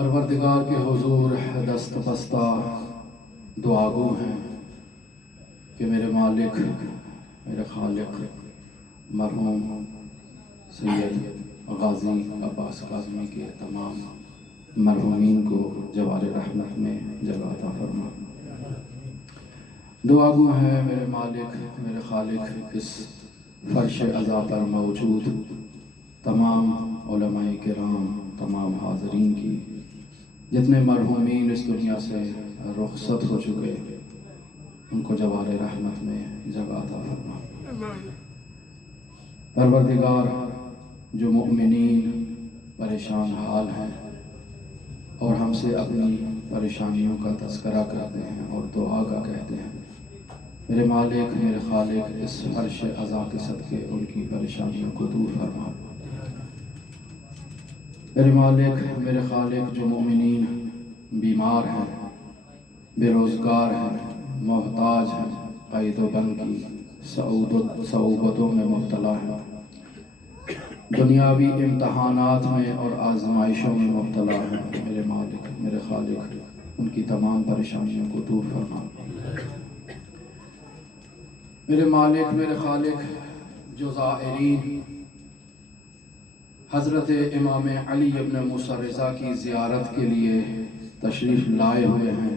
پروردگار کے حضور دست بستہ دعا گو ہیں کہ میرے مالک میرے خالق مرحوم سید غازی عباس کاظمی کے تمام مرحومین کو جوار رحمت میں جگہ عطا فرما۔ دعا گو ہے میرے مالک میرے خالق اس فرش عزا پر موجود تمام علماء کرام تمام حاضرین کی، جتنے مرحومین اس دنیا سے رخصت ہو چکے ان کو جوار رحمت میں جگہ عطا فرما۔ پروردگار جو مؤمنین پریشان حال ہیں اور ہم سے اپنی پریشانیوں کا تذکرہ کرتے ہیں اور دعا کا کہتے ہیں، میرے مالک میرے خالق اس فرش عزا کے صدقے ان کی پریشانیوں کو دور فرما۔ میرے مالک میرے خالق جو مومنین بیمار ہیں، بے روزگار ہیں، محتاج ہیں، قید و بند کی صعوبتوں میں مبتلا ہیں، دنیاوی امتحانات میں اور آزمائشوں میں مبتلا ہیں، میرے مالک میرے خالق ان کی تمام پریشانیوں کو دور فرما۔ میرے مالک میرے خالق جو زائرین حضرت امام علی ابن موسیٰ رضا کی زیارت کے لیے تشریف لائے ہوئے ہیں،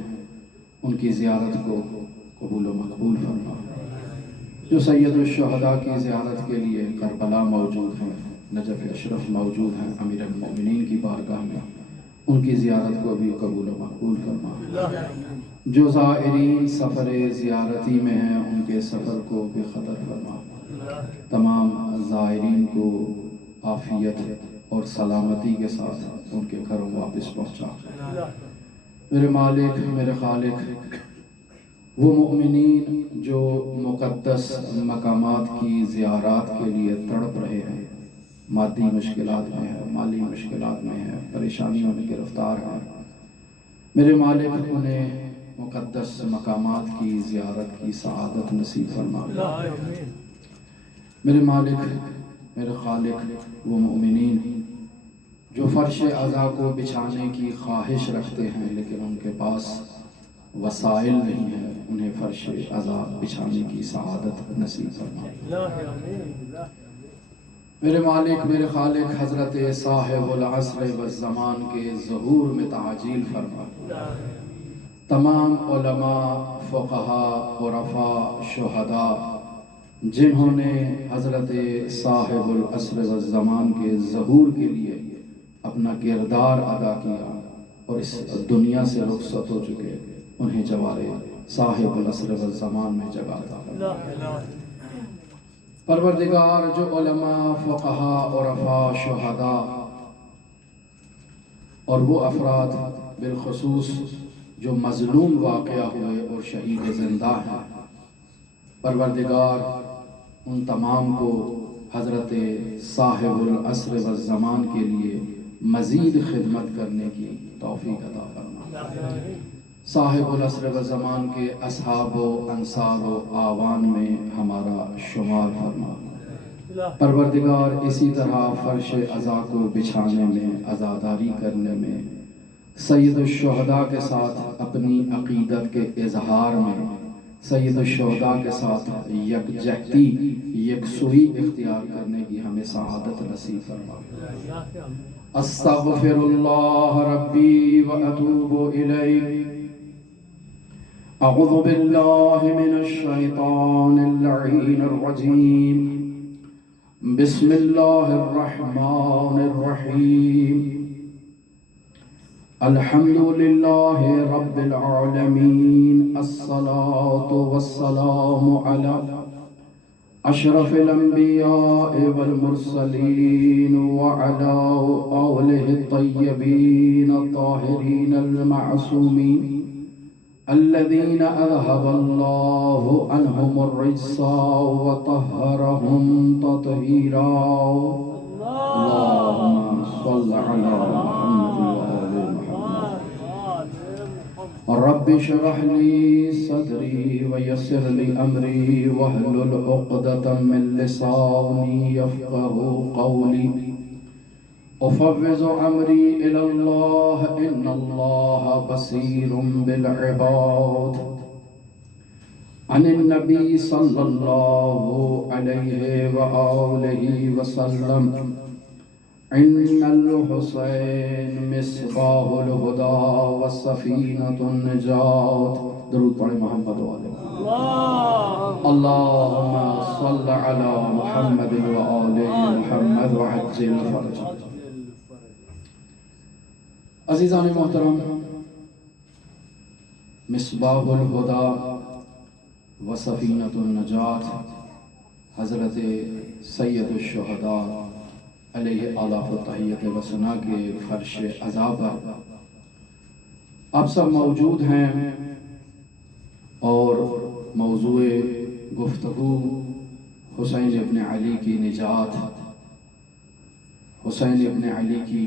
ان کی زیارت کو قبول و مقبول فرما۔ جو سید الشہداء کی زیارت کے لیے کربلا موجود ہیں، نجف اشرف موجود ہیں امیر المؤمنین کی بارگاہ میں، ان کی زیارت کو بھی قبول و مقبول فرما۔ جو زائرین سفر زیارتی میں ہیں ان کے سفر کو بے خطر فرما۔ تمام زائرین کو عافیت اور سلامتی کے ساتھ ان کے گھروں واپس پہنچا۔ میرے مالک میرے خالق وہ مؤمنین جو مقدس مقامات کی زیارات کے لیے تڑپ رہے ہیں، مادی مشکلات میں ہیں، مالی مشکلات میں ہیں، پریشانیوں میں گرفتار ہیں، میرے مالک انہیں مقدس مقامات کی زیارت کی سعادت نصیب فرما۔ میرے مالک میرے خالق وہ مومنین جو فرش عزا کو بچھانے کی خواہش رکھتے ہیں لیکن ان کے پاس وسائل نہیں ہیں، انہیں فرش عزا بچھانے کی سعادت نصیب فرما۔ میرے مالک میرے خالق حضرت صاحب العصر والزمان کے ظہور میں تعجیل فرما۔ تمام علماء فقہاء عرفاء شہداء جنہوں نے حضرت صاحب العصر والزمان کے ظہور کے لیے اپنا کردار ادا کیا اور اس دنیا سے رخصت ہو چکے، انہیں جوار صاحب العصر والزمان میں جگہ عطا فرما۔ پروردگار جو علماء فقہاء عرفاء شہداء اور وہ افراد بالخصوص جو مظلوم واقع ہوئے اور شہید زندہ ہیں، پروردگار ان تمام کو حضرت صاحب العصر والزمان کے لیے مزید خدمت کرنے کی توفیق عطا فرما۔ صاحب العصر والزمان کے اصحاب و انصار و آوان میں ہمارا شمار فرما۔ پروردگار اسی طرح فرش عزا کو بچھانے میں عزاداری کرنے میں سید الشہداء کے ساتھ اپنی عقیدت کے اظہار میں سید الشہداء کے ساتھ یکجہتی یکسوئی اختیار کرنے کی ہمیں سعادت نصیب فرما۔ استغفر اللہ ربی واتوب الیہ، اعوذ باللہ من الشیطان اللعین الرجیم، بسم اللہ الرحمن الرحیم، الحمد للہ رب العالمین، الصلاة والسلام علی اشرف الانبیاء والمرسلین وعلی آلہ الطیبین الطاہرین المعصومین الذین اذهب اللہ عنہم الرجس وطہرہم تطہیرا۔ اللہم صل علی محمد رب اشرح لي صدري ويسر لي أمري واحلل عقدة من لساني يفقهوا قولي أفوض أمري إلى الله إن الله بصير بالعباد. عن النبي صلى الله عليه وآله وسلم إن الحسين مصباح الهدى والسفينة النجاة. درود پڑھیں محمد والے. اللهم صل على محمد وآل محمد وعجل فرجه. عزیزان محترم، مصباح الہدی و سفینۃ النجات حضرت سید الشہداء علیہ آلاف التحیت و ثنا کے فرش عزا پر آپ سب موجود ہیں، اور موضوع گفتگو حسین ابن علی کی نجات، حسین ابن علی کی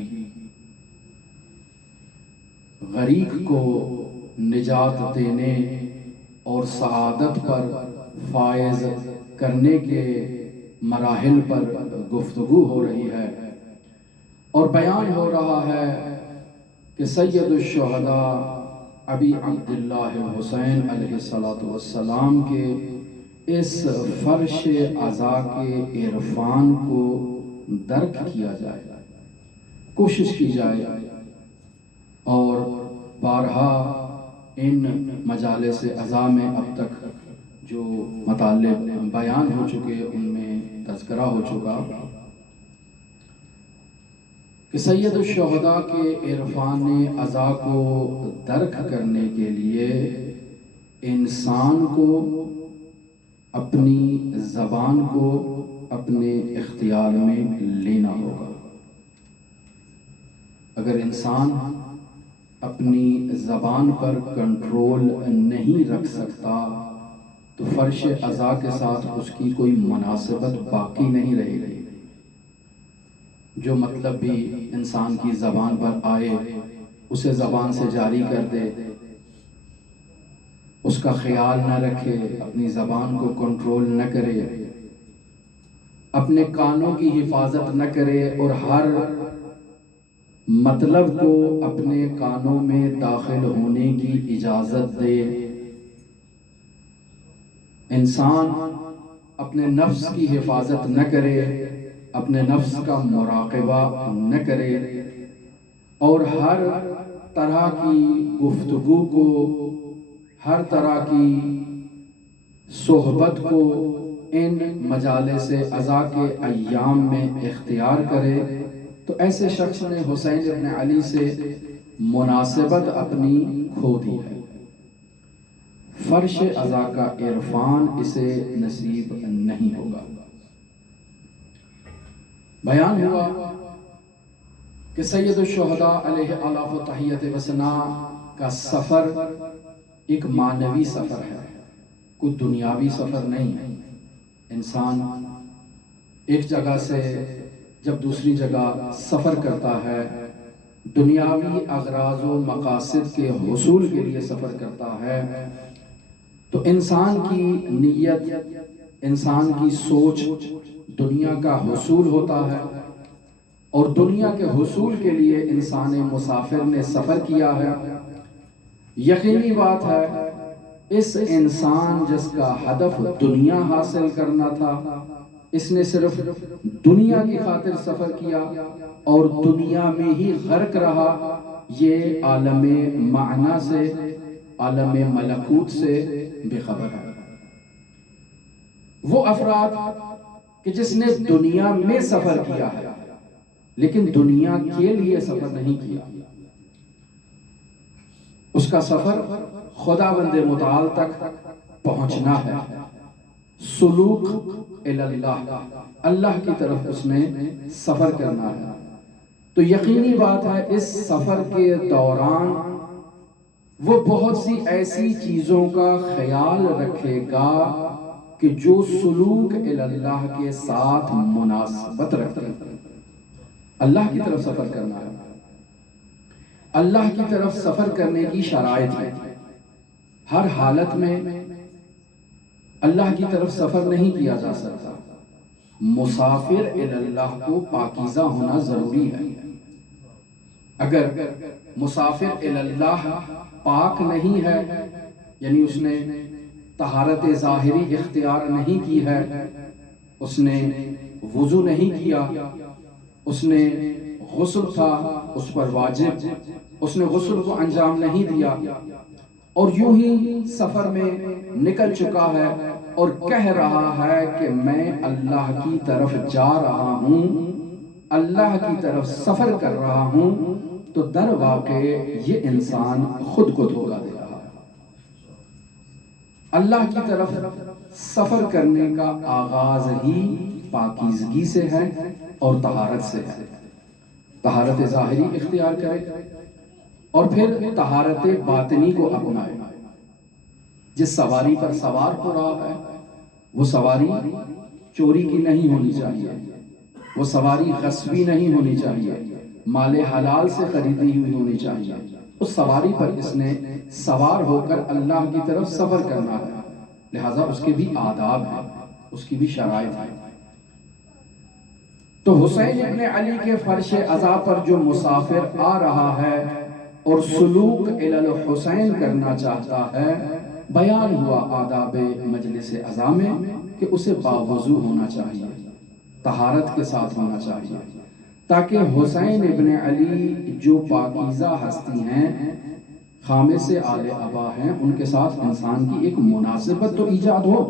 غریق کو نجات دینے اور سعادت پر فائز کرنے کے مراحل پر گفتگو ہو رہی ہے، اور بیان ہو رہا ہے کہ سید الشہداء ابی عبداللہ حسین علیہ السلام کے اس فرش عزا کے عرفان کو درک کیا جائے، کوشش کی جائے. اور بارہا ان مجالس عزا میں اب تک جو مطالب بیان ہو چکے ان میں تذکرہ ہو چکا کہ سید الشہداء کے عرفان عزا کو درک کرنے کے لیے انسان کو اپنی زبان کو اپنے اختیار میں لینا ہوگا. اگر انسان اپنی زبان پر کنٹرول نہیں رکھ سکتا تو فرش عزا کے ساتھ اس کی کوئی مناسبت باقی نہیں رہے گی. جو مطلب بھی انسان کی زبان پر آئے اسے زبان سے جاری کر دے، اس کا خیال نہ رکھے، اپنی زبان کو کنٹرول نہ کرے، اپنے کانوں کی حفاظت نہ کرے، اور ہر مطلب کو اپنے کانوں میں داخل ہونے کی اجازت دے. انسان اپنے نفس کی حفاظت نہ کرے، اپنے نفس کا مراقبہ نہ کرے، اور ہر طرح کی گفتگو کو، ہر طرح کی صحبت کو ان مجالس عزا کے ایام میں اختیار کرے، تو ایسے شخص نے حسین ابن علی سے مناسبت اپنی کھو دی ہے. فرش عزا کا عرفان اسے نصیب نہیں ہوگا. بیان ہوا کہ سید الشہداء علیہ آلاف التحیت و ثنا کا سفر ایک معنوی سفر ہے، کوئی دنیاوی سفر نہیں ہے. انسان ایک جگہ سے جب دوسری جگہ سفر کرتا ہے، دنیاوی اغراض و مقاصد کے حصول کے لیے سفر کرتا ہے، تو انسان کی نیت، انسان کی سوچ دنیا کا حصول ہوتا ہے، اور دنیا کے حصول کے لیے انسان مسافر نے سفر کیا ہے. یقینی بات ہے اس انسان جس کا ہدف دنیا حاصل کرنا تھا، اس نے صرف دنیا کی خاطر سفر کیا اور دنیا میں ہی غرق رہا. یہ عالم معنی سے، عالم ملکوت سے بے خبر ہے. وہ افراد کہ جس نے دنیا میں سفر کیا ہے لیکن دنیا کے لیے سفر نہیں کیا، اس کا سفر خداوند متعال تک پہنچنا ہے، سلوک اللہ، اللہ کی طرف اس نے سفر کرنا ہے. تو یقینی بات ہے اس سفر کے دوران وہ بہت سی ایسی چیزوں کا خیال رکھے گا کہ جو سلوک اللہ کے ساتھ مناسبت رکھتے ہیں. اللہ کی طرف سفر کرنا ہے، اللہ کی طرف سفر کرنے کی شرائط ہے. ہر حالت میں اللہ کی طرف سفر نہیں کیا جا سکتا. مسافر اللہ کو پاکیزہ ہونا ضروری ہے. اگر مسافر اللہ پاک نہیں ہے، یعنی اس نے طہارت ظاہری اختیار نہیں کی ہے، اس نے وضو نہیں کیا، اس نے غسل تھا اس پر واجب، اس نے غسل کو انجام نہیں دیا اور یوں ہی سفر میں نکل چکا ہے اور کہہ رہا ہے کہ میں اللہ کی طرف جا رہا ہوں، اللہ کی طرف سفر کر رہا ہوں، تو در واقع یہ انسان خود کو دھوکا دے رہا ہے۔ اللہ کی طرف سفر کرنے کا آغاز ہی پاکیزگی سے ہے اور طہارت سے ہے۔ طہارت ظاہری اختیار کرے اور پھر طہارت باطنی کو اپنائے۔ جس سواری پر سوار ہو رہا ہے وہ سواری چوری کی نہیں ہونی چاہیے، وہ سواری غصبی نہیں ہونی چاہیے، مال حلال سے خریدی ہوئی ہونی چاہیے۔ اس سواری پر اس نے سوار ہو کر اللہ کی طرف سفر کرنا ہے، لہٰذا اس کے بھی آداب ہیں، اس کی بھی شرائط ہیں۔ تو حسین ابن علی کے فرش عزا پر جو مسافر آ رہا ہے اور سلوک الی الحسین کرنا چاہتا ہے، بیان ہوا آداب مجلس عزا میں کہ اسے باوضو ہونا چاہیے، طہارت کے ساتھ ہونا چاہیے، تاکہ حسین ابن علی جو پاکیزہ ہستی ہیں، خامس آل ابا ہیں، ان کے ساتھ انسان کی ایک مناسبت تو ایجاد ہو۔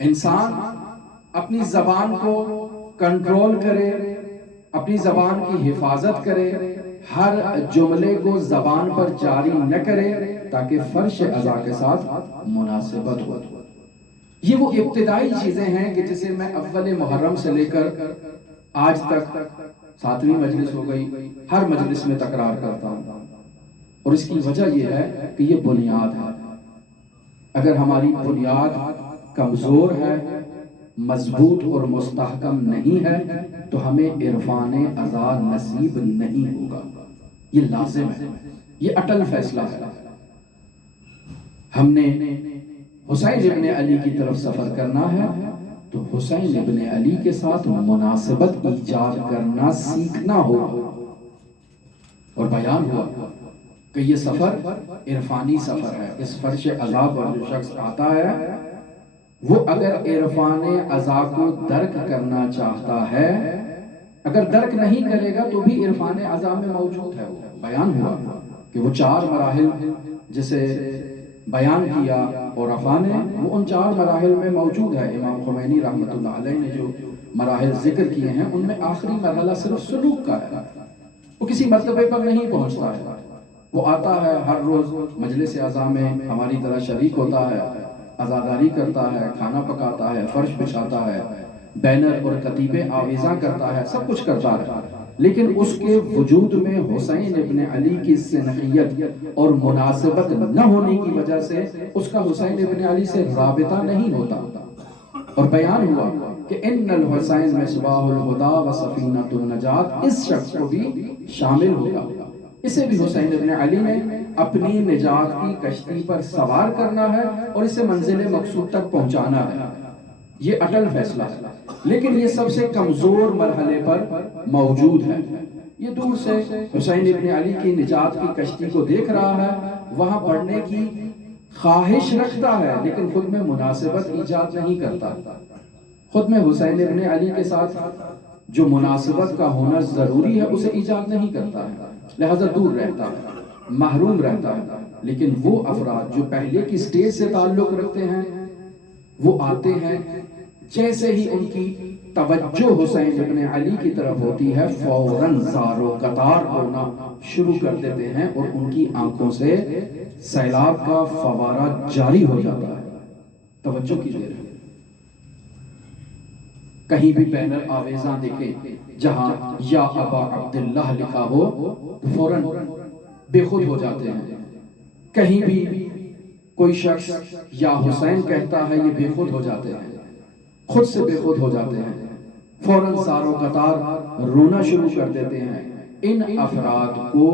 انسان اپنی زبان کو کنٹرول کرے، اپنی زبان کی حفاظت کرے، ہر جملے کو زبان پر جاری نہ کرے تاکہ فرش عزا کے ساتھ مناسبت ہو۔ یہ وہ ابتدائی چیزیں ہیں کہ جسے میں اول محرم سے لے کر آج تک 7ویں مجلس ہو گئی، ہر مجلس میں تکرار کرتا ہوں، اور اس کی وجہ یہ ہے کہ یہ بنیاد ہے۔ اگر ہماری بنیاد کمزور ہے، مضبوط اور مستحکم نہیں ہے تو ہمیں عرفان عزا نصیب نہیں ہوگا۔ یہ لازم ہے، یہ اٹل فیصلہ ہے۔ ہم نے حسین ابن علی کی طرف سفر کرنا ہے تو حسین ابن علی کے ساتھ مناسبت ایجاد کرنا سیکھنا ہوگا۔ اور بیان ہوا کہ یہ سفر عرفانی سفر ہے۔ اس فرش عزا پر جو شخص آتا ہے وہ اگر عرفان عزا کو درک کرنا چاہتا ہے، اگر درک نہیں کرے گا تو بھی عرفان عزا میں موجود ہے۔ بیان ہوا کہ وہ 4 مراحل جسے بیان کیا اور عرفان وہ ان 4 مراحل میں موجود ہے۔ امام خمینی رحمۃ اللہ علیہ نے جو مراحل ذکر کیے ہیں ان میں آخری مرحلہ صرف سلوک کا ہے، وہ کسی مرتبے پر نہیں پہنچتا ہے۔ وہ آتا ہے ہر روز مجلس عزا میں ہماری طرح شریک ہوتا ہے، عزاداری کرتا ہے، کھانا پکاتا ہے، فرش بچھاتا ہے، بینر اور کتیبے آویزاں کرتا ہے، سب کچھ کرتا ہے، لیکن اس کے وجود میں حسین ابن علی کی سنخیت اور مناسبت نہ ہونے کی وجہ سے اس کا حسین ابن علی سے رابطہ نہیں ہوتا۔ اور بیان ہوا کہ ان الحسین مصباح الہدی و سفینۃ النجات اس شخص کو بھی شامل ہوگا۔ اسے بھی حسین ابن علی نے اپنی نجات کی کشتی پر سوار کرنا ہے اور اسے منزل مقصود تک پہنچانا ہے۔ یہ اٹل فیصلہ ہے، لیکن یہ سب سے کمزور مرحلے پر موجود ہے۔ یہ دور سے حسین ابن علی کی نجات کی کشتی کو دیکھ رہا ہے، وہاں بڑھنے کی خواہش رکھتا ہے لیکن خود میں مناسبت ایجاد نہیں کرتا۔ خود میں حسین ابن علی کے ساتھ جو مناسبت کا ہونا ضروری ہے اسے ایجاد نہیں کرتا ہے، لہذا دور رہتا ہے، محروم رہتا ہے۔ لیکن وہ افراد جو پہلے کی سٹیج سے تعلق رکھتے ہیں وہ آتے ہیں، جیسے ہی ان کی توجہ حسین ابن علی کی طرف ہوتی ہے فوراً زار و قطار ہونا شروع کر دیتے ہیں اور ان کی آنکھوں سے سیلاب کا فوارہ جاری ہو جاتا ہے۔ توجہ کیجیے، کہیں بھی بینر آویزاں دیکھیں جہاں یا ابا عبداللہ لکھا ہو تو فوراً بے خود ہو جاتے ہیں۔ کہیں بھی کوئی شخص یا حسین کہتا ہے یہ بے خود ہو جاتے ہیں، خود سے بے خود ہو جاتے ہیں، فوراً سار و قطار رونا شروع کر دیتے ہیں۔ ان افراد کو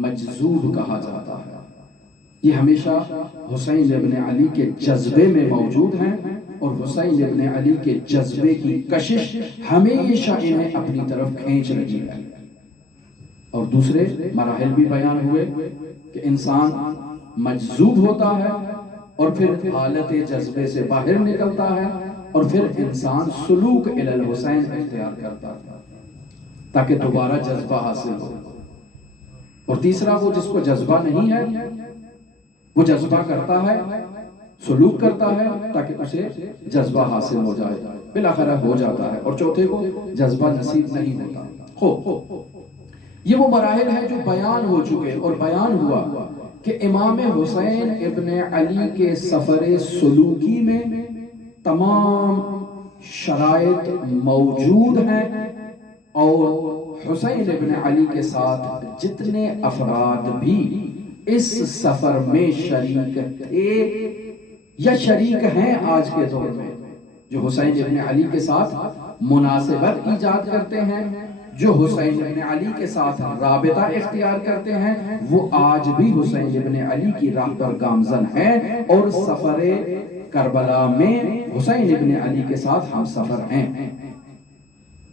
مجذوب کہا جاتا ہے۔ یہ ہمیشہ حسین ابن علی کے جذبے میں موجود ہیں اور حسین ابن علی کے جذبے کی کشش ہمیشہ انہیں اپنی طرف کھینچ رہی ہے۔ اور دوسرے مراحل بھی بیان ہوئے کہ انسان مجذوب ہوتا ہے اور پھر حالت جذبے سے باہر نکلتا ہے اور پھر انسان سلوک الی الحسین اختیار کرتا ہے تاکہ دوبارہ جذبہ حاصل ہو. اور تیسرا وہ جس کو جذبہ نہیں ہے وہ جذبہ کرتا ہے، سلوک کرتا ہے تاکہ اسے جذبہ حاصل ہو جائے، بالآخر ہو جاتا ہے. اور چوتھے کو جذبہ نصیب نہیں ہوتا. یہ وہ مراحل ہیں جو بیان ہو چکے اور بیان ہوا کہ امام حسین ابن علی کے سفر سلوکی میں تمام شرائط موجود ہیں اور حسین ابن علی کے ساتھ جتنے افراد بھی اس سفر میں شریک تھے یا شریک ہیں آج کے دور میں، جو حسین ابن علی کے ساتھ مناسبت ایجاد کرتے ہیں، جو حسین ابن علی کے ساتھ رابطہ اختیار کرتے ہیں، وہ آج بھی حسین ابن علی کی راہ پر گامزن ہیں اور سفر کربلا میں حسین ابن علی کے ساتھ ہم سفر ہیں.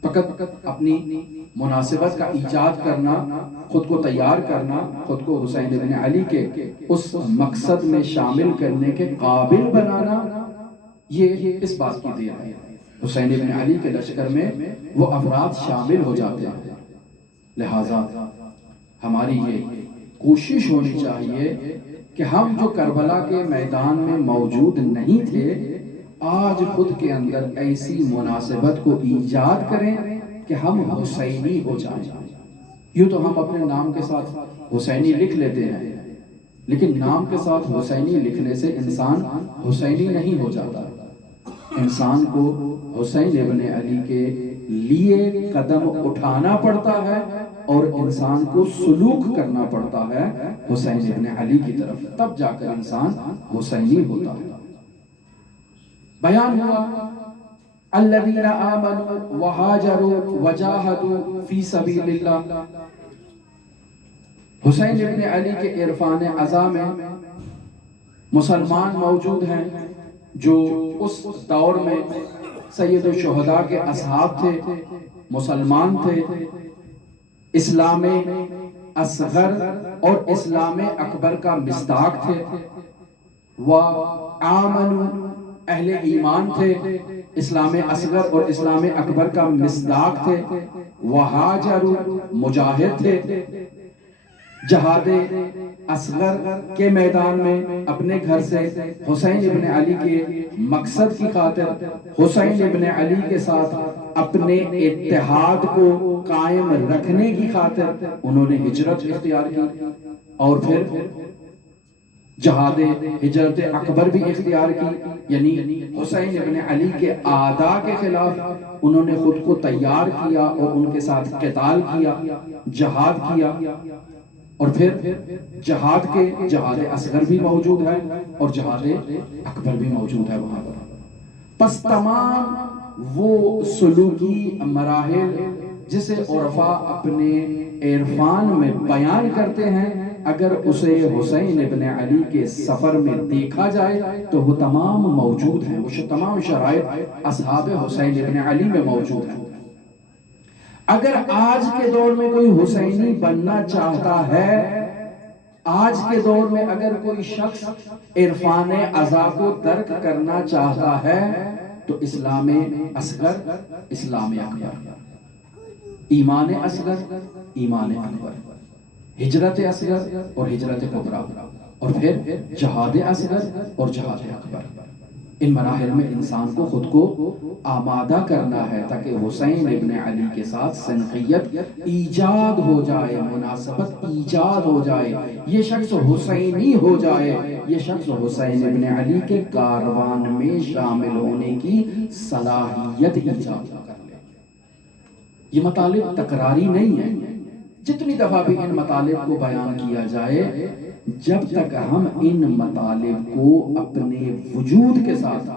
فقط اپنی مناسبت کا ایجاد کرنا، خود کو تیار کرنا، خود کو حسین ابن علی کے اس مقصد میں شامل کرنے کے قابل بنانا، یہ اس بات کی دیا ہے. حسین ابن علی کے لشکر میں وہ افراد شامل ہو جاتے ہیں. لہٰذا ہماری یہ کوشش ہونی چاہیے کہ ہم جو کربلا کے میدان میں موجود نہیں تھے، آج خود کے اندر ایسی مناسبت کو ایجاد کریں کہ ہم حسینی ہو جائیں. یوں تو ہم اپنے نام کے ساتھ حسینی لکھ لیتے ہیں، لیکن نام کے ساتھ حسینی لکھنے سے انسان حسینی نہیں ہو جاتا. انسان کو حسین ابن علی کے لیے قدم اٹھانا پڑتا ہے اور انسان کو سلوک کرنا پڑتا ہے حسین ابن علی کی طرف، تب جا کر انسان حسینی ہوتا ہے. بیان ہوا الذین آمنوا وہاجروا وجاہدوا فی سبیل اللہ. حسین ابن علی کے عرفان عزا میں مسلمان موجود ہیں جو اس دور میں سید الشہداء کے اصحاب تھے، مسلمان تھے، اسلام اصغر اور اسلام اکبر کا مصداق تھے، وآمنوا اہل ایمان تھے، اسلام اصغر اور اسلام اکبر کا مصداق تھے، وہاجروا مجاہد تھے، جہاد اصغر کے میدان میں اپنے گھر سے حسین ابن علی کے مقصد کی خاطر، حسین ابن علی کے ساتھ اپنے اتحاد کو قائم رکھنے کی خاطر انہوں نے ہجرت اختیار کی، اور پھر جہاد ہجرت اکبر بھی اختیار کی، یعنی حسین ابن علی کے اعداء کے خلاف انہوں نے خود کو تیار کیا اور ان کے ساتھ قتال کیا، جہاد کیا. اور پھر جہاد اصغر بھی موجود ہے اور جہاد اکبر بھی موجود ہے وہاں پر. پس تمام وہ سلوکی مراحل جسے عرفاء اپنے عرفان میں بیان کرتے ہیں، اگر اسے حسین ابن علی کے سفر میں دیکھا جائے تو وہ تمام موجود ہیں، وہ تمام شرائط اصحاب حسین ابن علی میں موجود ہیں. اگر آج کے دور میں کوئی حسینی بننا چاہتا ہے، آج کے دور میں اگر کوئی شخص عرفان عزا کو درک کرنا چاہتا ہے تو اسلام اصغر، اسلام اکبر، ایمان اصغر، ایمان اکبر، ہجرت اصغر اور ہجرت کبریٰ، اور پھر جہاد اصغر اور جہاد اکبر. ان مراحل میں انسان کو خود کو آمادہ کرنا ہے تاکہ حسین ابن علی کے ساتھ سنقیت ایجاد ہو جائے، مناسبت ایجاد ہو جائے، یہ شخص حسینی ہو جائے، یہ شخص حسین ابن علی کے کاروان میں شامل ہونے کی صلاحیت ایجاد کر لے. یہ مطالب تکراری نہیں ہے، جتنی دفعہ بھی ان مطالب کو بیان کیا جائے، جب تک ہم ان مطالب کو اپنے وجود کے ساتھ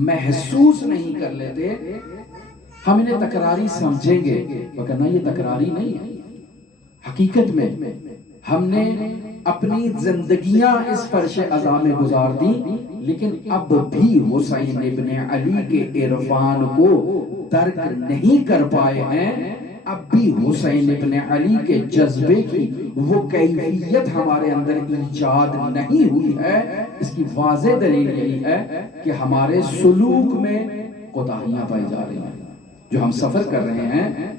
محسوس نہیں کر لیتے، ہم انہیں تکراری سمجھیں گے، وگرنہ یہ تکراری نہیں ہے. حقیقت میں ہم نے اپنی زندگیاں اس فرش عزا میں گزار دی، لیکن اب بھی حسین ابن علی کے عرفان کو درک نہیں کر پائے ہیں، اب بھی حسین ابن علی کے جذبے کی وہ کیفیت ہمارے اندر ایجاد نہیں ہوئی ہے۔ اس کی واضح دلیل یہی ہے کہ ہمارے سلوک میں کوتاہیاں پائی جا رہی ہیں۔ جو ہم سفر کر رہے ہیں،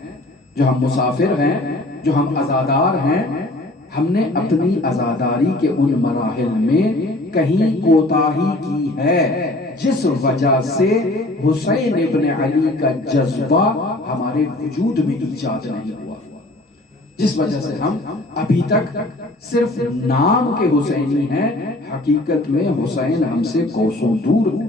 جو ہم مسافر ہیں، جو ہم عزادار ہیں، ہم نے اپنی عزاداری کے ان مراحل میں کہیں کوتاہی کی ہے جس وجہ سے حسین ابن علی کا جذبہ ہمارے وجود میں ایجاد نہیں ہوا، جس وجہ سے ہم ابھی تک صرف نام کے حسینی ہیں، حقیقت میں حسین ہم سے کوسوں دور ہے۔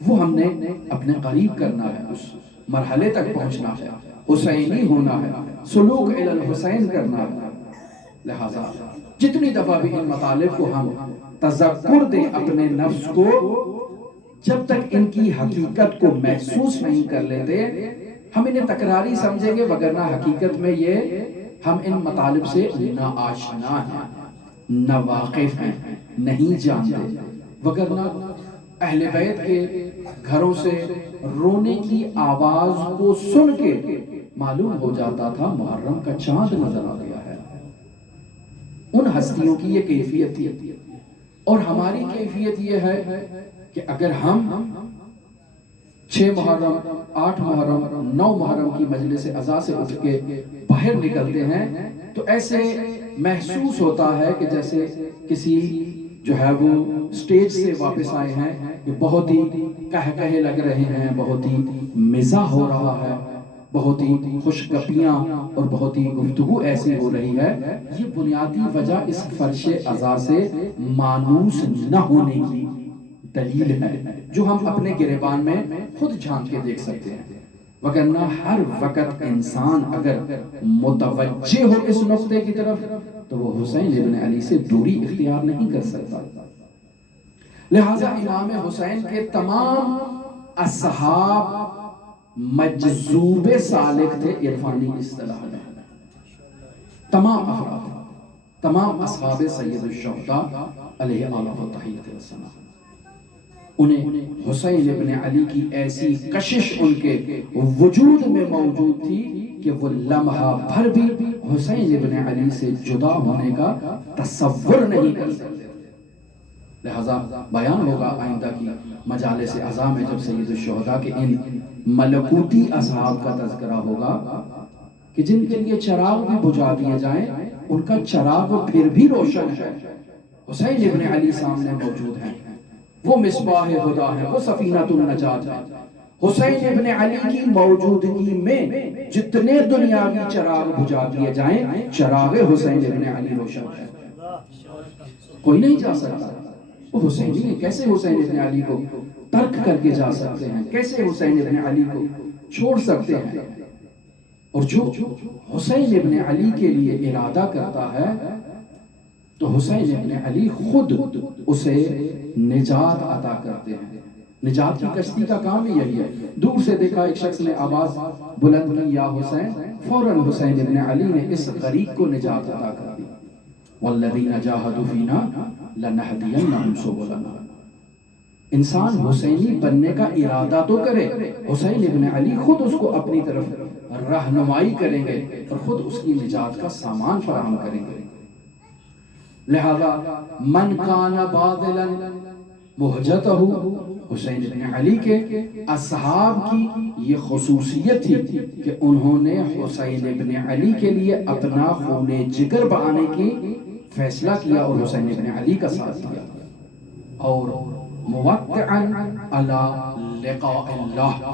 وہ ہم نے اپنے قریب کرنا ہے، اس مرحلے تک پہنچنا ہے، حسینی ہونا ہے، سلوک الی الحسین کرنا ہے۔ لہذا جتنی دفعہ بھی ان مطالب کو ہم تذکر دیں اپنے نفس کو، جب تک ان کی حقیقت کو محسوس نہیں کر لیتے ہم انہیں تکراری سمجھیں گے، وگرنہ حقیقت میں یہ ہم ان مطالب سے نہ آشنا ہیں، نہ واقف ہیں، نہیں جانتے۔ وگرنہ اہل بیت کے گھروں سے رونے کی آواز کو سن کے معلوم ہو جاتا تھا محرم کا چاند نظر آ گیا ہے۔ ان ہستیوں کی یہ کیفیت تھی، اور ہماری کیفیت یہ ہے کہ اگر ہم 6 محرم، 8 محرم، 9 محرم کی مجلس عزا سے اٹھ کے باہر نکلتے ہیں تو ایسے محسوس ہوتا ہے کہ جیسے کسی جو ہے وہ سٹیج سے واپس آئے ہیں، کہ بہت ہی کہے لگ رہے ہیں، بہت ہی مزاح ہو رہا ہے، بہت ہی خوش گپیاں اور بہت ہی گفتگو ایسی ہو رہی ہے۔ یہ بنیادی وجہ اس فرش عزا سے مانوس نہ ہونے کی دلیل ہے، جو ہم اپنے گریبان میں خود جھانک کے دیکھ سکتے ہیں۔ وگرنہ ہر وقت انسان اگر متوجہ ہو اس نقطے کی طرف تو وہ حسین ابن علی سے دوری اختیار نہیں کر سکتا۔ لہذا امام حسین کے تمام اصحاب مجذوب سالک تھے عرفانی اصطلاح میں، تمام افراد، تمام اصحاب سید الشہداء علیہ آلہ و تحیۃ والسلام، انہیں حسین ابن علی کی ایسی کشش ان کے وجود میں موجود تھی کہ وہ لمحہ بھر بھی حسین ابن علی سے جدا ہونے کا تصور نہیں کر سکتے۔ لہذا بیان ہوگا آئندہ کی مجالس عزا میں جب سید الشہداء کے ان ملکوتی اصحاب کا تذکرہ ہوگا کہ جن کے لیے چراغ بھی بجھا دیے جائیں ان کا چراغ پھر بھی روشن ہے۔ حسین ابن علی سامنے موجود ہیں، وہ مصباح خدا ہے، وہ سفینۃ النجات ہے۔ حسین ابن علی کی موجودگی میں جتنے دنیاوی چراغ بجھا دیے جائیں چراغ حسین ابن علی روشن ہے، کوئی نہیں جا سکتا۔ وہ حسینی ہے، کیسے حسین ابن علی کو ترک کر کے جا سکتے ہیں، کیسے حسین ابن علی کو چھوڑ سکتے ہیں؟ اور جو حسین ابن علی کے لیے ارادہ کرتا ہے تو حسین ابن علی خود اسے نجات عطا کرتے ہیں۔ نجات کی کشتی کا کام ہی یہی ہے۔ دور سے دیکھا ایک شخص نے آواز بلند کی یا حسین، فوراً حسین ابن علی نے اس غریق کو نجات عطا کر دی۔ والذین جاہدوا فینا لنہدینہم سبلنا۔ انسان حسینی بننے کا ارادہ تو کرے، حسین ابن علی خود اس کو اپنی طرف رہنمائی کریں گے اور خود اس کی نجات کا سامان فراہم کریں گے۔ لہذا من کان باذلا مہجتہ، حسین ابن علی کے اصحاب کی یہ خصوصیت تھی کہ انہوں نے حسین ابن علی کے لیے اپنا خون جگر بہانے کی فیصلہ کیا اور حسین ابن علی کا ساتھ دیا، اور موقعا علی لقاء اللہ،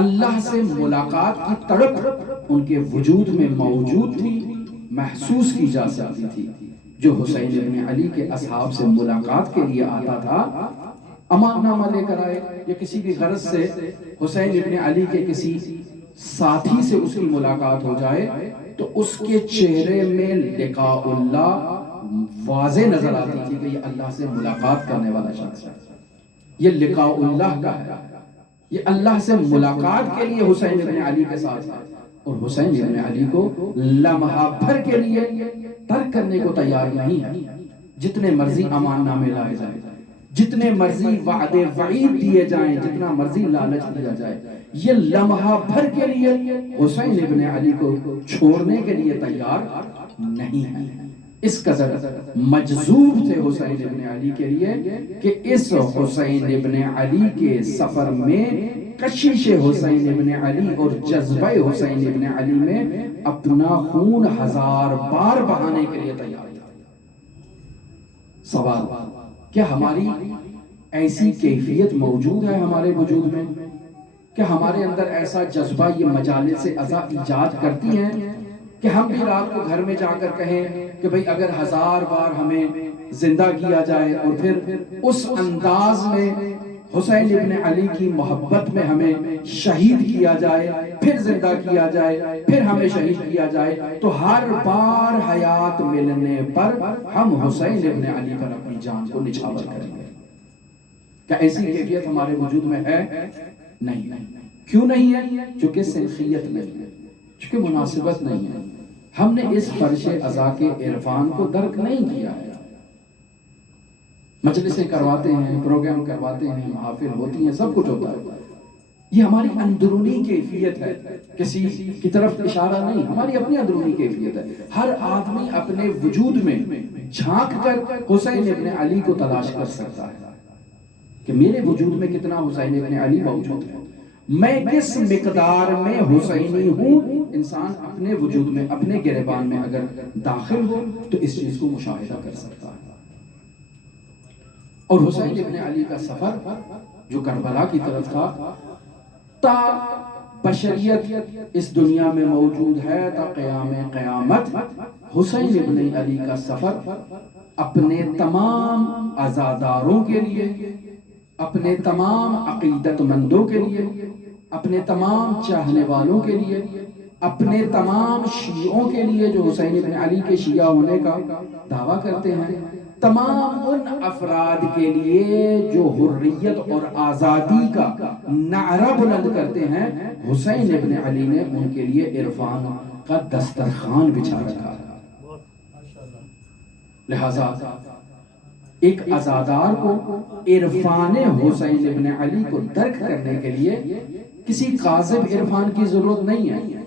اللہ سے ملاقات کی تڑپ ان کے وجود میں موجود تھی، محسوس کی جا سکتی تھی۔ جو حسین ابن علی کے اصحاب سے ملاقات کے لیے آتا تھا، امان نامہ لے کر آئے یا کسی بھی غرض سے حسین ابن علی کے کسی ساتھی سے اس کی ملاقات ہو جائے تو اس کے چہرے میں لقاء اللہ واضح نظر آتی تھی کہ یہ اللہ سے ملاقات کرنے والا شخص ہے، یہ لقاء اللہ کا ہے، یہ اللہ سے ملاقات کے لیے حسین ابن علی کے ساتھ ہے، اور حسین ابن علی کو لمحہ بھر کے لیے ترک کرنے کو تیار نہیں ہے۔ جتنے مرضی امان نامے لائے جائیں، جتنے مرضی وعدے وعید دیے جائیں، جتنا مرضی لالچ دیا جائے، یہ لمحہ بھر کے لیے حسین ابن علی کو چھوڑنے کے لیے تیار نہیں ہے. اس قدر مجذوب تھے حسین ابن علی کے لیے کہ اس حسین ابن علی کے سفر میں کشش حسین ابن علی اور جذبہ حسین ابن علی میں اپنا خون 1000 بار بہانے کے لیے تیار تھا. سوال، کیا ہماری ایسی کیفیت موجود ہے ہمارے وجود میں کہ ہمارے اندر ایسا جذبہ یہ مجالس ازا ایجاد کرتی ہیں کہ ہم بھی رات کو گھر میں جا کر کہیں کہ بھئی اگر 1000 بار ہمیں زندہ کیا جائے اور پھر اس انداز میں حسین ابن علی کی محبت میں ہمیں شہید کیا جائے، پھر زندہ کیا جائے، پھر ہمیں شہید کیا جائے، تو ہر بار حیات ملنے پر ہم حسین ابن علی پر اپنی جان کو نچھاور کریں گے. کیا ایسی کیفیت ہمارے وجود میں ہے؟ نہیں. کیوں نہیں ہے؟ چونکہ سنخیت نہیں ہے، چونکہ مناسبت نہیں ہے. ہم نے اس فرش ازا کے عرفان کو درک نہیں کیا ہے. مجلسیں کرواتے ہیں، پروگرام کرواتے ہیں، محافل ہوتی ہیں، سب کچھ ہوتا ہے. یہ ہماری اندرونی کیفیت ہے، کسی کی طرف اشارہ نہیں، ہماری اپنی اندرونی کیفیت ہے. ہر آدمی اپنے وجود میں جھانک کر حسین ابن علی کو تلاش کر سکتا ہے کہ میرے وجود میں کتنا حسین ابن علی موجود ہے، میں کس مقدار میں حسینی ہوں. انسان اپنے وجود میں، اپنے گریبان میں اگر داخل ہو تو اس چیز کو مشاہدہ کر سکتا ہے. اور حسین ابن علی کا سفر جو کربلا کی طرف تھا، تا بشریت اس دنیا میں موجود ہے، تا قیام قیامت حسین ابن علی کا سفر اپنے تمام عزاداروں کے لیے، اپنے تمام عقیدت مندوں کے لیے، اپنے تمام چاہنے والوں کے لیے، اپنے تمام شیعوں کے لیے جو حسین ابن علی کے شیعہ ہونے کا دعویٰ کرتے ہیں، تمام ان افراد کے لیے جو حریت اور آزادی کا نعرہ بلند کرتے ہیں، حسین ابن علی نے ان کے لیے عرفان کا دسترخوان بچھا رکھا ہے. لہذا ایک عزادار کو عرفان حسین ابن علی کو درک کرنے کے لیے کسی قاذب عرفان کی ضرورت نہیں ہے،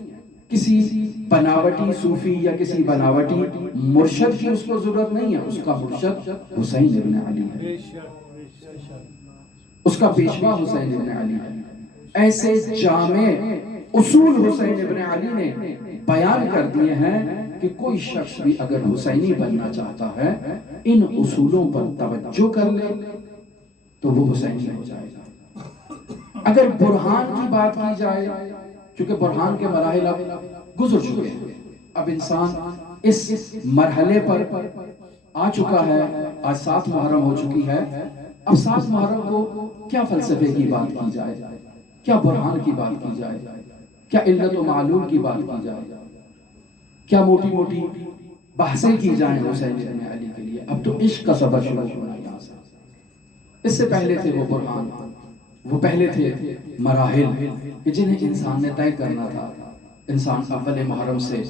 کسی بناوٹی صوفی یا کسی بناوٹی مرشد کی اس کو ضرورت نہیں ہے. اس کا مرشد حسین ابن علی ہے، اس کا پیشوا حسین ابن علی ہے. ایسے جامع اصول حسین ابن علی نے بیان کر دیے ہیں کہ کوئی شخص بھی اگر حسینی بننا چاہتا ہے، ان اصولوں پر توجہ کر لے تو وہ حسینی ہو جائے گا. اگر برہان کی بات کی جائے، چونکہ برہان کے مراحل اب گزر چکے ہیں، اب انسان اس مرحلے پر آ چکا ہے. آج 7 محرم ہو چکی ہے. اب 7 محرم کو کیا فلسفے کی بات کی جائے، کیا برہان کی بات کی جائے، کیا علت و معلول کی بات کی جائے، کیا موٹی موٹی بحثیں کی جائیں حسین ابن علی کے لیے. اب تو عشق کا سبق شروع ہونا یہاں سے. اس سے پہلے تھے وہ برہان، وہ پہلے تھے مراحل کہ جنہیں انسان نے طے کرنا تھا. انسان اول محرم سے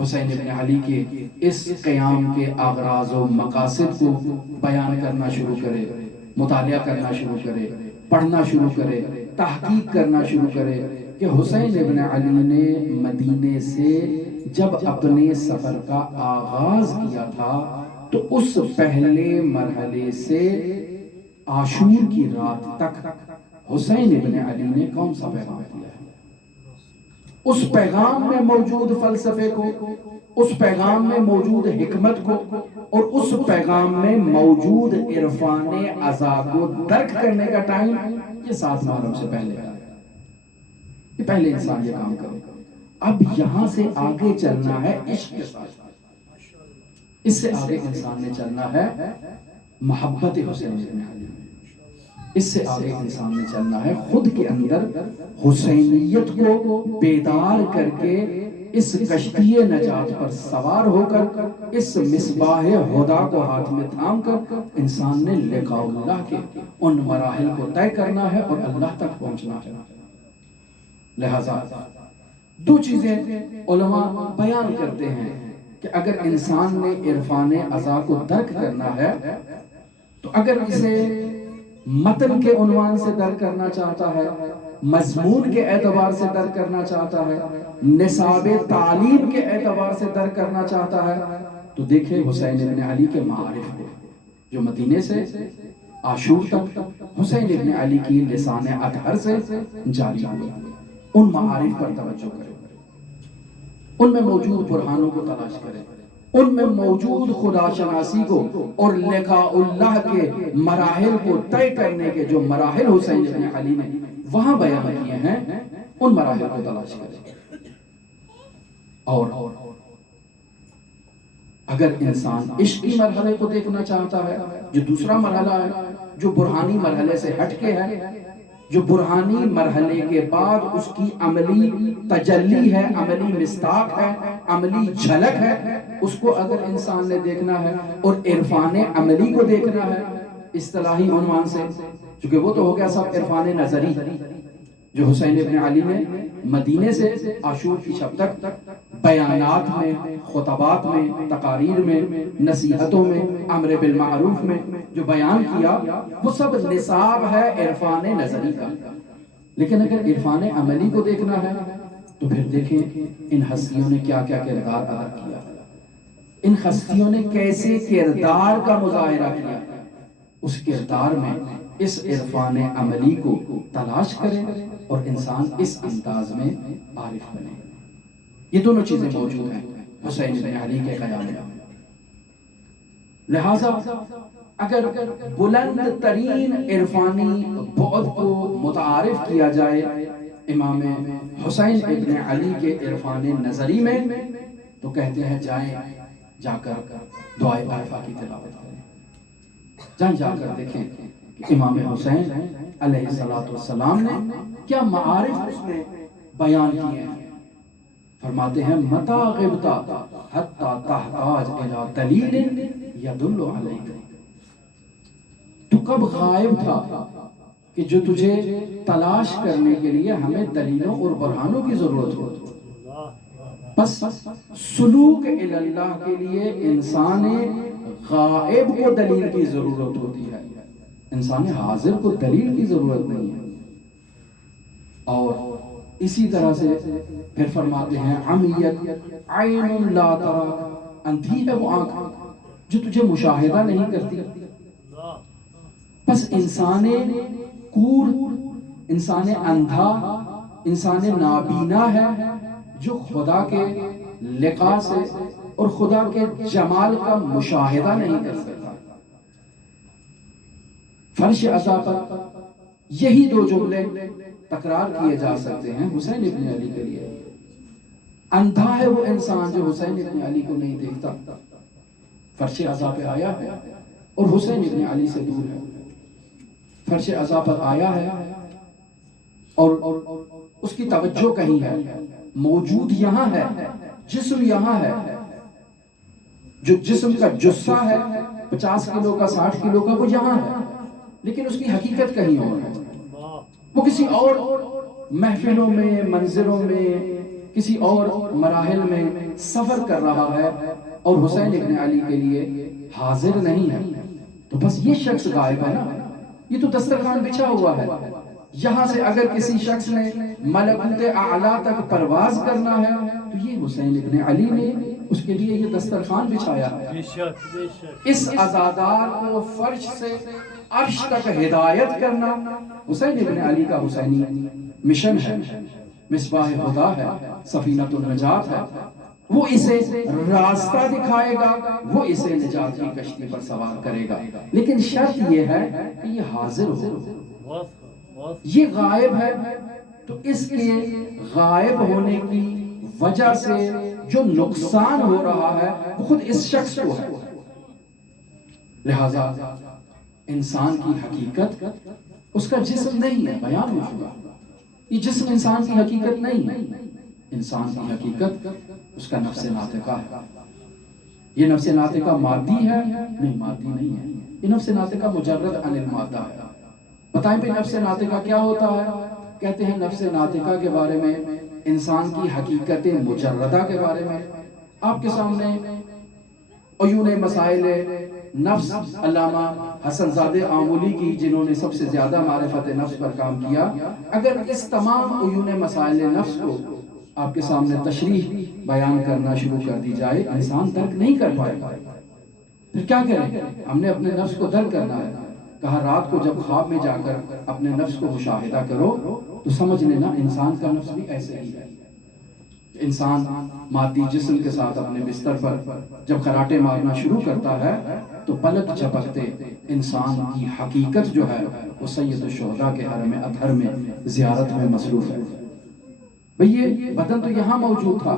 حسین ابن علی کے اس قیام کے اغراض و مقاصد کو بیان کرنا شروع کرے، مطالعہ کرنا شروع کرے، پڑھنا شروع کرے، تحقیق کرنا شروع کرے کہ حسین ابن علی نے مدینے سے جب اپنے سفر کا آغاز کیا تھا تو اس پہلے مرحلے سے عاشور کی رات تک حسین ابن علی نے کون سا پیغام دیا ہے. اس پیغام میں موجود فلسفے کو، اس پیغام میں موجود حکمت کو اور اس پیغام میں موجود عرفان ازا کو درک کرنے کا ٹائم یہ 7 محرم سے پہلے ہے. یہ پہلے انسان یہ کام کرے. اب یہاں سے آگے چلنا ہے عشق کے ساتھ. اس سے آگے انسان نے چلنا ہے محبت حسین ابن علی. اس سے آگے انسان نے چلنا ہے خود کے اندر حسینیت کو بیدار کر کے اس کشتی نجات پر سوار ہو کر اس مصباح ہدا کو ہاتھ میں تھام کر انسان نے لقاء اللہ کے ان مراحل کو طے کرنا ہے اور اللہ تک پہنچنا ہے. لہذا 2 چیزیں علماء بیان کرتے ہیں کہ اگر انسان نے عرفان ازا کو درک کرنا ہے تو اگر اسے متن کے عنوان سے درک کرنا چاہتا ہے مضمون کے اعتبار سے درک کرنا چاہتا ہے، نصاب تعلیم کے اعتبار سے درک کرنا چاہتا ہے، تو دیکھیں حسین ابن علی کے معارف کو، جو مدینے سے عاشور تک حسین ابن علی کی لسان اطہر سے جاری ہوئی، ان معارف پر توجہ کریں، ان میں موجود برہانوں کو تلاش کریں، ان میں موجود خدا شناسی کو اور لقاء اللہ کے مراحل کو طے کرنے کے جو مراحل حسین ابن علی نے وہاں بیان کیے ہیں، ان مراحل کو تلاش کریں۔ اور اگر انسان عشق کی مرحلے کو دیکھنا چاہتا ہے، جو دوسرا مرحلہ ہے، جو برہانی مرحلے سے ہٹ کے ہے، جو برہانی مرحلے کے بعد اس کی عملی تجلی ہے، عملی مصداق ہے، عملی جھلک ہے، اس کو اگر انسان نے دیکھنا ہے اور عرفان عملی کو دیکھنا ہے اصطلاحی عنوان سے، چونکہ وہ تو ہو گیا سب عرفان نظری جو حسین ابن علی نے مدینے سے عاشور کی شب تک بیانات میں، خطبات میں، تقاریر میں، نصیحتوں میں، امر بالمعروف میں جو بیان کیا، وہ سب نصاب ہے عرفان نظری کا۔ لیکن اگر عرفان عملی کو دیکھنا ہے تو پھر دیکھیں ان ہستیوں نے کیا کیا کردار ادا کیا، ان ہستیوں نے کیسے کردار کا مظاہرہ کیا، اس کردار میں اس عرفان عملی کو تلاش کریں اور انسان اس انداز میں عارف بنے۔ یہ دونوں چیزیں موجود ہیں حسین ابن علی کے قیام میں۔ لہٰذا اگر بلند ترین عرفانی بعد کو متعارف کیا جائے امام حسین ابن علی کے عرفان نظری میں، تو کہتے ہیں جائیں جا کر دعائے عارفہ کی تلاوت کریں، جائیں جا کر دیکھیں کہ امام حسین علیہ السلام نے کیا معارف اس میں بیان کیے ہیں۔ فرماتے ہیں متا غبتا حتی تحتاج الی دلیل یدل علیک، تو کب غائب تھا کہ جو تجھے تلاش کرنے کے لیے ہمیں دلیلوں اور برہانوں کی ضرورت ہو۔ بس سلوک الی اللہ کے لیے انسان غائب کو دلیل کی ضرورت ہوتی ہے، انسان حاضر کو دلیل کی ضرورت نہیں ہے۔ اور اسی طرح سے پھر فرماتے ہیں عمیت عین لا ترا، اندھی ہے وہ آنکھ جو تجھے مشاہدہ نہیں کرتی۔ بس انسان کور، انسان اندھا، انسان نابینا ہے جو خدا کے لقاء سے اور خدا کے جمال کا مشاہدہ نہیں کر سکتا۔ فرش عزا پر یہی دو جملے تکرار کیے جا سکتے ہیں حسین ابن علی کے لیے۔ اندھا ہے وہ انسان جو حسین ابن علی کو نہیں دیکھتا، فرش عزا پہ آیا ہے اور حسین ابن علی سے دور ہے، فرش عزا پر آیا ہے اور اس کی توجہ کہیں ہے، موجود یہاں ہے، جسم یہاں ہے، جو جسم کا جثہ ہے 50 کلو کا 60 کلو کا وہ یہاں ہے، لیکن اس کی حقیقت کہیں اور ہے، وہ کسی اور محفلوں میں، منظروں میں، کسی اور مراحل میں سفر کر رہا ہے اور حسین ابن علی کے لیے حاضر نہیں ہے۔ تو بس یہ شخص غائب ہے نا، یہ تو دسترخوان بچھا ہوا ہے، یہاں سے اگر کسی شخص نے ملکوت اعلیٰ تک پرواز کرنا ہے تو یہ حسین ابن علی نے اس کے لیے یہ دسترخوان بچھایا ہے۔ اس عزادار کو فرش سے عرش تک ہدایت کرنا حسین ابن علی کا حسینی مشن ہے، مصباح خدا ہے، سفینۃ النجات ہے۔ وہ اسے راستہ دکھائے گا، وہ اسے نجات کی کشتی پر سوار کرے گا، لیکن شرط یہ ہے کہ یہ حاضر ہو۔ یہ غائب ہے تو اس کے غائب ہونے کی وجہ سے جو نقصان ہو رہا ہے وہ خود اس شخص کو ہے۔ لہذا انسان کی حقیقت اس کا جسم نہیں ہے، بیان ہو چکا، یہ جسم انسان کی حقیقت نہیں ہے، انسان کی حقیقت اس کا نفس ناطقہ ہے۔ یہ نفس ناطقہ مادی ہے؟ نہیں، مادی نہیں ہے، یہ نفس ناطقہ مجرد عن المادہ ہے۔ بتائیں پہ نفس ناطقہ کیا ہوتا ہے؟ کہتے ہیں نفس ناطقہ کے بارے میں، انسان کی حقیقت مجردہ کے بارے میں آپ کے سامنے عیون مسائل نفس علامہ حسن زادہ آمولی کی، جنہوں نے سب سے زیادہ معرفت نفس پر کام کیا، اگر اس تمام عیون مسائل نفس کو آپ کے سامنے تشریح بیان کرنا شروع کر دی جائے، انسان درک نہیں کر پائے گا۔ پھر کیا کریں؟ ہم نے اپنے نفس کو درک کرنا ہے۔ کہا رات کو جب خواب میں جا کر اپنے نفس کو مشاہدہ کرو تو سمجھ لینا انسان کا نفس بھی ایسے ہی ہے۔ انسان مادی جسم کے ساتھ اپنے بستر پر جب خراٹے مارنا شروع کرتا ہے تو پلک جھپکتے انسان کی حقیقت جو ہے وہ سید الشہداء کے حرم اطہر میں زیارت میں مصروف ہے۔ بھئی یہ بدن تو یہاں موجود تھا،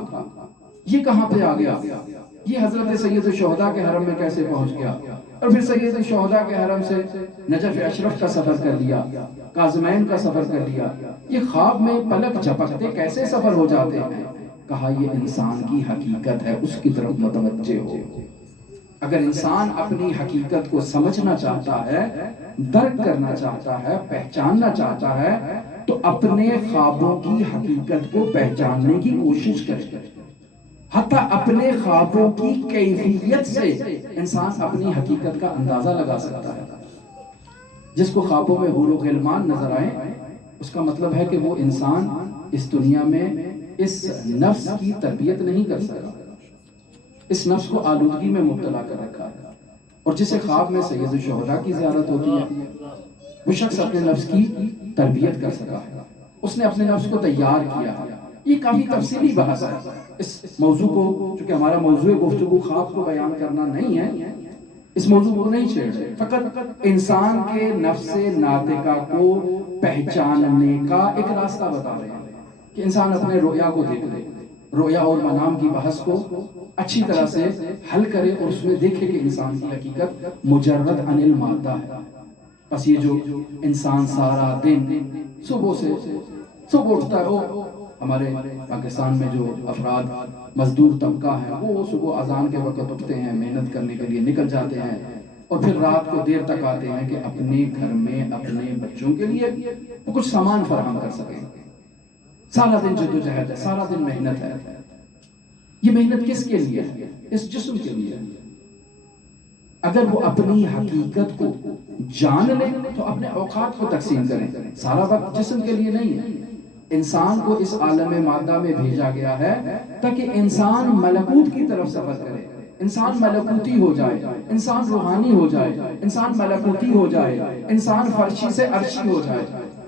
یہ کہاں پہ آ گیا؟ یہ حضرت سید الشہداء کے حرم میں کیسے پہنچ گیا؟ اور پھر سید الشہداء کے حرم سے نجف اشرف کا سفر کر لیا، کاظمین کا سفر کر لیا، یہ خواب میں پلک جھپکتے کیسے سفر ہو جاتے ہیں؟ کہا یہ انسان کی حقیقت ہے، اس کی طرف متوجہ ہو۔ اگر انسان اپنی حقیقت کو سمجھنا چاہتا ہے، درک کرنا چاہتا ہے، پہچاننا چاہتا ہے تو اپنے خوابوں کی حقیقت کو پہچاننے کی کوشش کرے۔ حتیٰ اپنے خوابوں کی کیفیت سے انسان اپنی حقیقت کا اندازہ لگا سکتا ہے۔ جس کو خوابوں میں حور و غلمان نظر آئیں، اس کا مطلب ہے کہ وہ انسان اس دنیا میں اس نفس کی تربیت نہیں کر سکا، اس نفس کو آلودگی میں مبتلا کر رکھا ہے۔ اور جسے خواب میں سید الشہداء کی زیارت ہوتی ہے، وہ شخص اپنے نفس کی تربیت کر سکا ہے، اس نے اپنے نفس کو تیار کیا ہے۔ یہ کافی تفصیلی بحث ہے اس موضوع کو، چونکہ ہمارا موضوع گفتگو خواب کو بیان کرنا نہیں ہے، اس موضوع کو نہیں چھیڑ رہے، فقط انسان کے نفس ناطقہ کو پہچاننے کا ایک راستہ بتا رہے ہیں کہ انسان اپنے رؤیا کو دیکھ لے، رؤیا اور منام کی بحث کو اچھی طرح سے حل کرے اور اس میں دیکھے کہ انسان کی حقیقت مجرد عن المادہ ہے۔ بس یہ جو انسان سارا دن صبح اٹھتا ہے، وہ ہمارے پاکستان میں جو افراد مزدور طبقہ ہے وہ صبح اذان کے وقت اٹھتے ہیں، محنت کرنے کے لیے نکل جاتے ہیں اور پھر رات کو دیر تک آتے ہیں کہ اپنے گھر میں اپنے بچوں کے لیے وہ کچھ سامان فراہم کر سکیں۔ سارا دن جدوجہد ہے، سارا دن محنت ہے۔ یہ محنت کس کے لیے ہے؟ اس جسم کے لیے۔ اگر وہ اپنی حقیقت کو جان لیں تو اپنے اوقات کو تقسیم کریں، سارا وقت جسم کے لیے نہیں ہے۔ انسان کو اس عالم مادہ میں بھیجا گیا ہے تاکہ انسان ملکوت کی طرف سفر کرے، انسان ملکوتی ہو جائے، انسان روحانی ہو جائے، انسان ملکوتی ہو جائے، انسان فرشی سے عرشی ہو جائے۔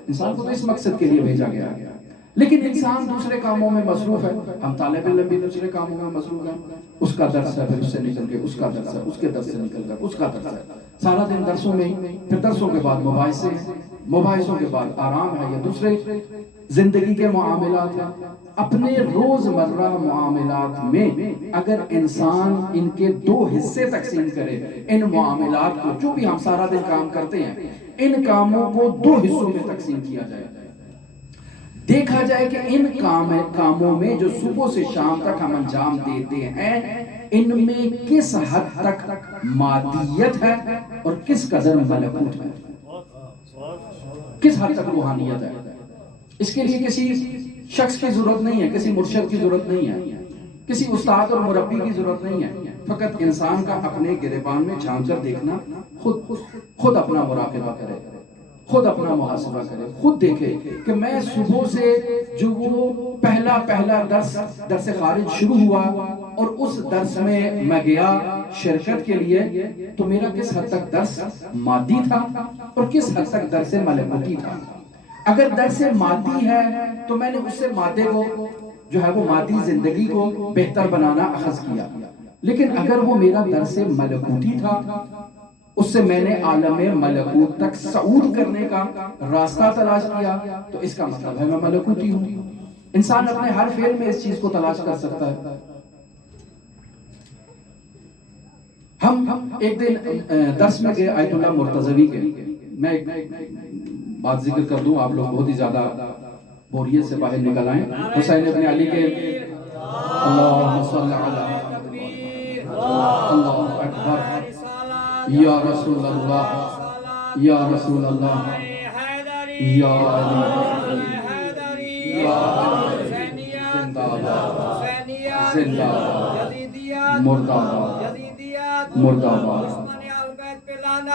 انسان کو تو اس مقصد کے لیے بھیجا گیا ہے، لیکن انسان دوسرے کاموں میں مصروف ہے۔ ہم طالب علم بھی دوسرے کاموں میں مصروف ہیں، اس کا درس ہے، پھر اس سے نکل کے اس کا درس ہے، اس کے درس سے نکل کر اس کا درس ہے، سارا دن درسوں میں ہی، پھر درسوں کے بعد مباحثے ہیں، مباحثوں کے بعد آرام ہے، یہ دوسرے زندگی کے معاملات ہیں۔ اپنے روزمرہ معاملات میں اگر انسان ان کے دو حصے تقسیم کرے، ان معاملات کو جو بھی ہم سارا دن کام کرتے ہیں، ان کاموں کو دو حصوں میں تقسیم کیا جائے، دیکھا جائے کہ ان کاموں میں جو صبح سے شام تک ہم انجام دیتے ہیں، ان میں کس حد تک مادیت ہے اور کس قدر ملکوت ہے، کس حد تک روحانیت ہے۔ اس کے لیے کسی شخص کی ضرورت نہیں ہے، کسی مرشد کی ضرورت نہیں ہے، کسی استاد اور مربی کی ضرورت نہیں ہے، فقط انسان کا اپنے گریبان میں جھانک کر دیکھنا، خود اپنا مراقبہ کرے، خود اپنا محاسبہ کرے، خود دیکھے کہ میں صبح سے جو وہ پہلا درس خارج شروع ہوا اور اس درس میں گیا شرکت کے لیے، تو میرا کس حد تک درس مادی تھا اور کس حد تک درس ملکوتی تھا۔ اگر درس مادی ہے تو میں نے اس سے مادے کو جو ہے وہ مادی زندگی کو بہتر بنانا اخذ کیا، لیکن اگر وہ میرا درس ملکوتی تھا، اس سے میں نے عالم ملکوت تک صعود کرنے کا راستہ تلاش کیا، تو اس کا مطلب ہے میں ملکوتی ہوں۔ انسان اپنے ہر فعل میں اس چیز کو تلاش کر سکتا ہے۔ ہم ایک دن درس میں گئے آیت اللہ مرتضوی کے، میں ایک بات ذکر کر دوں، آپ لوگ بہت ہی زیادہ بوریت سے باہر نکل آئیں۔ حسین ابن علی کے اللہم صلی علی اللہ اکبر یا رسول اللہ یا رسول اللہ یا علی یا علی زندہ آباد زندہ آباد مردہ آباد مردہ آباد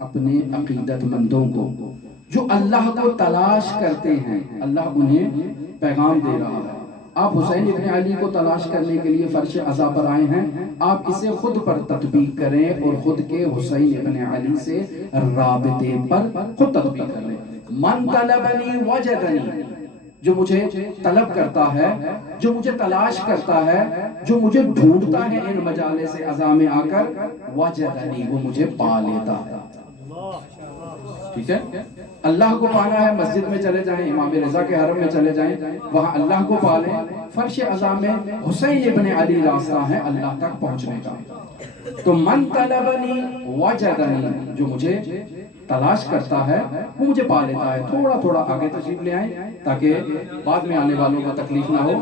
اپنے عقیدت مندوں کو جو اللہ کو تلاش کرتے ہیں، اللہ انہیں پیغام دے رہا ہے۔ آپ حسین ابن علی کو تلاش کرنے کے لیے فرش عزا پر آئے ہیں، آپ اسے خود پر تطبیق کریں اور خود کے حسین ابن علی سے رابطے پر خود تطبیق کریں۔ من طلبنی وجدنی، جو مجھے طلب کرتا ہے، جو مجھے تلاش کرتا ہے، جو مجھے ڈھونڈتا ہے ان مجالس عزا میں آ کر، وجدنی، وہ مجھے پا لیتا ہے۔ ٹھیک ہے، اللہ کو پانا ہے، مسجد میں چلے جائیں، امام رضا کے حرم میں چلے جائیں، وہاں اللہ کو پالیں۔ فرش عزا میں حسین ابن علی راستہ ہے اللہ تک پہنچنے کا۔ تو من طلبنی وجدنی، جو مجھے تلاش کرتا ہے وہ مجھے پا لیتا ہے۔ تھوڑا تھوڑا آگے تشریف لے آئیں تاکہ بعد میں آنے والوں کو تکلیف نہ ہو۔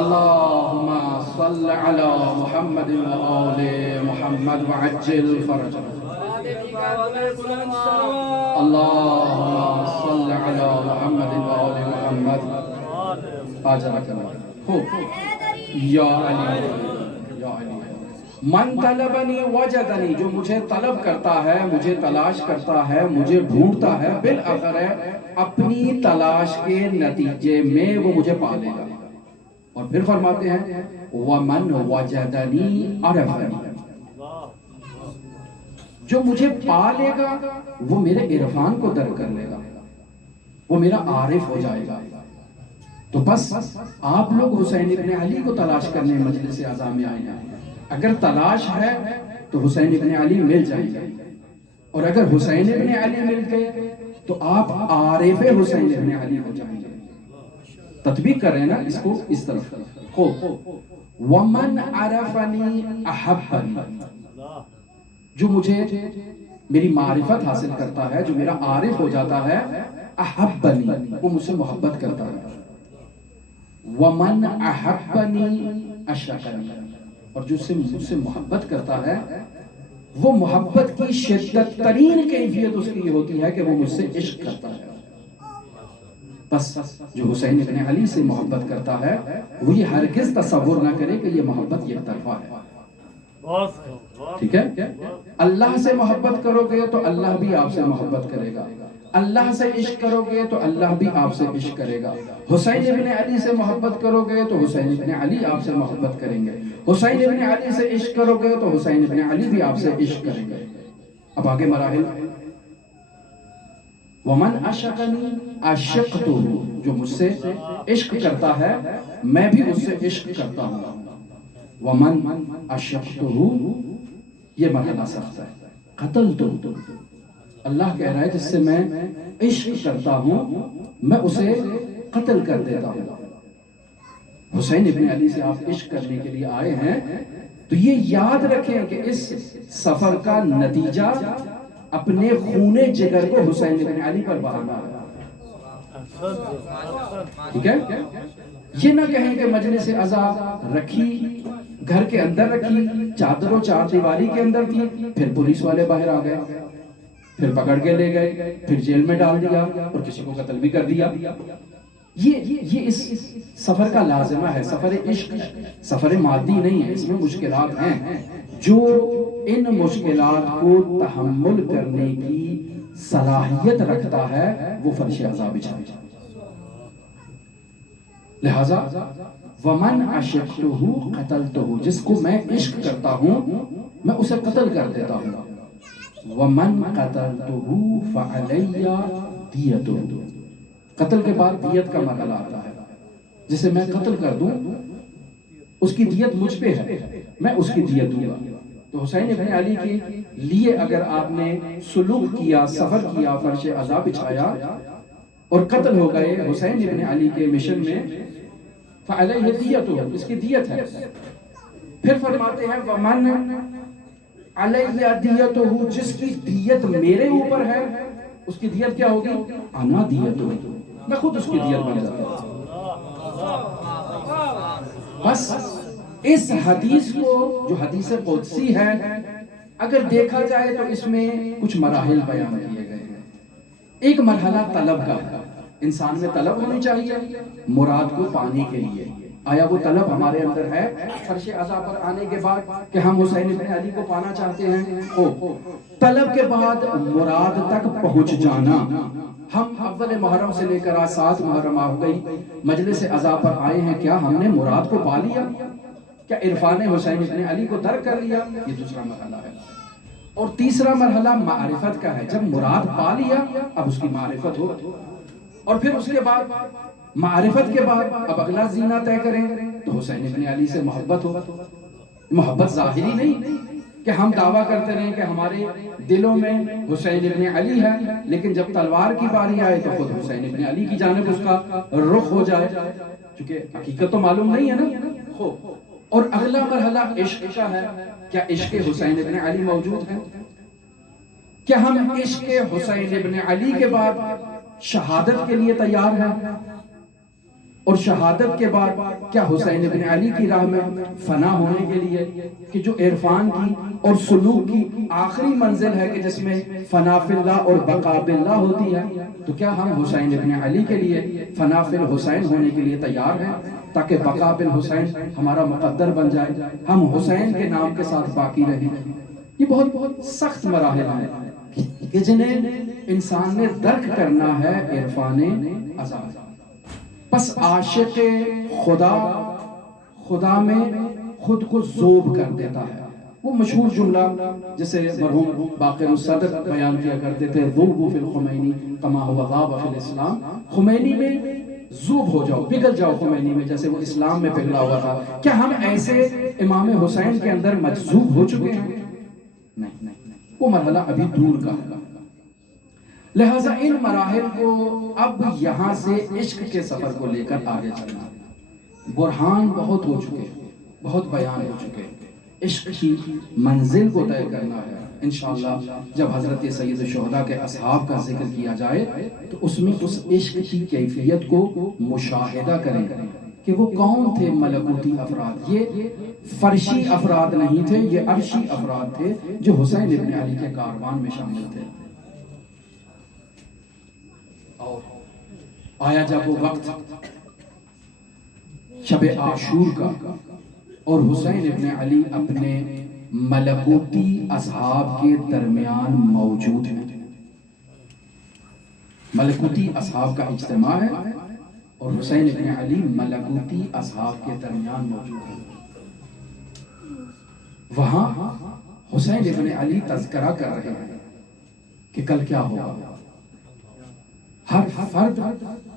اللہم صل علی محمد و آل محمد وعجل فرجهم۔ اللہم صل علی محمد و آل محمد آجرک اللہ ہو یا علی یا علی۔ من طلبنی وجدنی، جو مجھے طلب کرتا ہے، مجھے تلاش کرتا ہے، مجھے ڈھونڈتا ہے، بالآخر اپنی تلاش کے نتیجے میں وہ مجھے پا لے گا۔ اور پھر فرماتے ہیں ومن وجدنی عرفنی، جو مجھے پا لے گا وہ میرے عرفان کو در کر لے گا، وہ میرا عارف ہو جائے گا۔ تو بس آپ لوگ حسین ابن علی کو تلاش کرنے مجلس عزا میں آئے ہیں۔ اگر تلاش ہے تو حسین ابن علی مل جائیں گے، اور اگر حسین ابن علی مل گئے تو آپ عارف حسین ابن علی ہو جائیں گے۔ تطبیق کر رہے ہیں نا اس کو اس طرف کو۔ ومن عرفنی احبنی، جو مجھے میری معرفت حاصل کرتا ہے، جو میرا عارف ہو جاتا ہے، احبنی، وہ مجھ سے محبت کرتا ہے۔ ومن احبنی اشرکنی، اور جو مجھ سے محبت کرتا ہے وہ محبت کی شدت ترین کیفیت اس کی یہ ہوتی ہے کہ وہ مجھ سے عشق کرتا ہے۔ بس جو حسین ابن علی سے محبت کرتا ہے وہ یہ ہرگز تصور نہ کرے کہ یہ محبت یک طرفہ ہے۔ ٹھیک ہے، اللہ سے محبت کرو گے تو اللہ بھی آپ سے محبت کرے گا، اللہ سے عشق کرو گے تو اللہ بھی آپ سے عشق کرے گا۔ حسین ابن علی سے محبت کرو گے تو حسین ابن علی آپ سے محبت کریں گے، حسین ابن علی سے عشق کرو گے تو حسین ابن علی بھی آپ سے عشق کریں گے۔ اب آگے مراحل، ومن عشقنی عشقتہ، جو مجھ سے عشق کرتا ہے میں بھی اس سے عشق کرتا ہوں۔ ومن عشقتہ، یہ مرحلہ سخت ہے۔ قتلتہ، اللہ کہہ رہا ہے جس سے میں عشق کرتا ہوں میں اسے قتل کر دیتا ہوں۔ حسین ابن علی سے آپ عشق کرنے کے لیے آئے ہیں تو یہ یاد رکھیں کہ اس سفر کا نتیجہ اپنے خون جگر کو حسین ابن علی پر بہانا ہے۔ ٹھیک ہے، یہ نہ کہیں کہ مجلس عزا رکھی، گھر کے اندر رکھی، چادر و چار دیواری کے اندر تھی، پھر پولیس والے باہر آ گئے، پھر پکڑ کے لے گئے، پھر جیل میں ڈال دیا اور کسی کو قتل بھی کر دیا۔ یہ اس سفر کا لازمہ ہے، سفر عشق ہے، سفر مادی نہیں ہے، اس میں مشکلات ہیں۔ جو ان مشکلات کو تحمل کرنے کی صلاحیت رکھتا ہے وہ فرش عزا بچھائے۔ لہذا ومن عشقتہ قتلتہ، جس کو میں عشق کرتا ہوں میں اسے قتل کر دیتا ہوں۔ ومن قتلتہ فعلی دیتہ، قتل کے بعد دیت کا مرحلہ آتا ہے، جسے میں قتل کر دوں اس کی دیت مجھ پہ ہے، میں اس کی دیت دوں گا۔ تو حسین ابن علی کے لیے اگر آپ نے سلوک کیا، سفر کیا، فرش عزا بچھایا اور قتل ہو گئے حسین ابن علی کے مشن میں، فعلیہ دیتہ، اس کی دیت ہے۔ پھر فرماتے ہیں ومن علیہ دیتہ، جس کی دیت میرے اوپر ہے اس کی دیت کیا ہوگی؟ انا دیتہ، میں خود اس کی دیت بن جاتا ہوں۔ بس اس حدیث کو جو حدیث قدسی ہے اگر دیکھا جائے تو اس میں کچھ مراحل بیان کیے گئے ہیں۔ ایک مرحلہ طلب کا ہے، انسان میں طلب ہونی چاہیے مراد کو پانے کے لیے، آیا وہ طلب ہمارے اندر ہے فرش عزا پر آنے کے بعد کہ ہم حسین ابن علی کو پانا چاہتے ہیں؟ ہو طلب کے بعد مراد تک پہنچ جانا. ہم اول محرم سے لے کر آج 7 محرم آ گئی مجلس عزا پر آئے ہیں، کیا ہم نے مراد کو پا لیا؟ کیا عرفان حسین ابن علی کو درک کر لیا؟ یہ دوسرا مرحلہ ہے. اور تیسرا مرحلہ معرفت کا ہے. جب مراد پا لیا اب اس کی معرفت ہو، اور پھر اس کے بعد معرفت کے بعد اب اگلا زینہ طے کریں تو حسین ابن علی سے محبت ہو. محبت ظاہری نہیں کہ ہم دعویٰ کرتے رہیں کہ ہمارے دلوں میں حسین ابن علی ہے، لیکن جب تلوار کی باری آئے تو خود حسین ابن علی کی جانب اس کا رخ ہو جائے، کیونکہ حقیقت تو معلوم نہیں ہے نا. اور اگلا مرحلہ عشق کا ہے. کیا عشق حسین ابن علی موجود ہے؟ کیا ہم عشق حسین ابن علی کے بعد شہادت کے لیے تیار ہیں؟ اور شہادت کے بعد کیا حسین ابن علی کی راہ میں فنا ہونے کے لیے، کہ جو عرفان کی اور سلوک کی آخری منزل ہے کہ جس میں فنا فی اللہ اور بقا باللہ ہوتی ہے، تو کیا ہم حسین ابن علی کے لیے فنا فی الحسین ہونے کے لیے تیار ہیں تاکہ بقا بالحسین ہمارا مقدر بن جائے، ہم حسین کے نام کے ساتھ باقی رہیں؟ یہ بہت سخت مراحل ہیں کہ جنہیں انسان نے درک کرنا ہے عرفان عزا. پس عاشق خدا میں خود کو ذوب کر دیتا ہے. وہ مشہور جملہ جسے مرحوم باقر الصدر بیان کیا کرتے تھے، ذوبوا فی الخمینی کما هو ذاب فی الاسلام. خمینی میں ذوب ہو جاؤ، پگھل جاؤ خمینی میں جیسے وہ اسلام میں پگھلا ہوا تھا. کیا ہم ایسے امام حسین کے اندر مجذوب ہو چکے ہیں؟ نہیں، وہ مرحلہ ابھی دور کا ہے. لہٰذا ان مراحل کو اب یہاں سے عشق کے سفر کو لے کر آگے چلنا. برہان بہت ہو چکے، بہت بیان ہو چکے. عشق کی منزل کو طے کرنا ہے. انشاءاللہ جب حضرت سید الشہداء کے اصحاب کا ذکر کیا جائے تو اس میں اس عشق کی کیفیت کو مشاہدہ کریں کہ وہ کون تھے ملکوتی افراد. یہ فرشی افراد نہیں تھے، یہ عرشی افراد تھے جو حسین ابن علی کے کاروان میں شامل تھے. آیا جب وہ وقت شب عاشور کا اور حسین ابن علی اپنے ملکوتی اصحاب کے درمیان موجود ہیں. ملکوتی اصحاب کا اجتماع ہے اور حسین ابن علی ملکوتی اصحاب کے درمیان موجود ہیں. وہاں حسین ابن علی تذکرہ کر رہے ہیں کہ کل کیا ہوگا. ہر فرد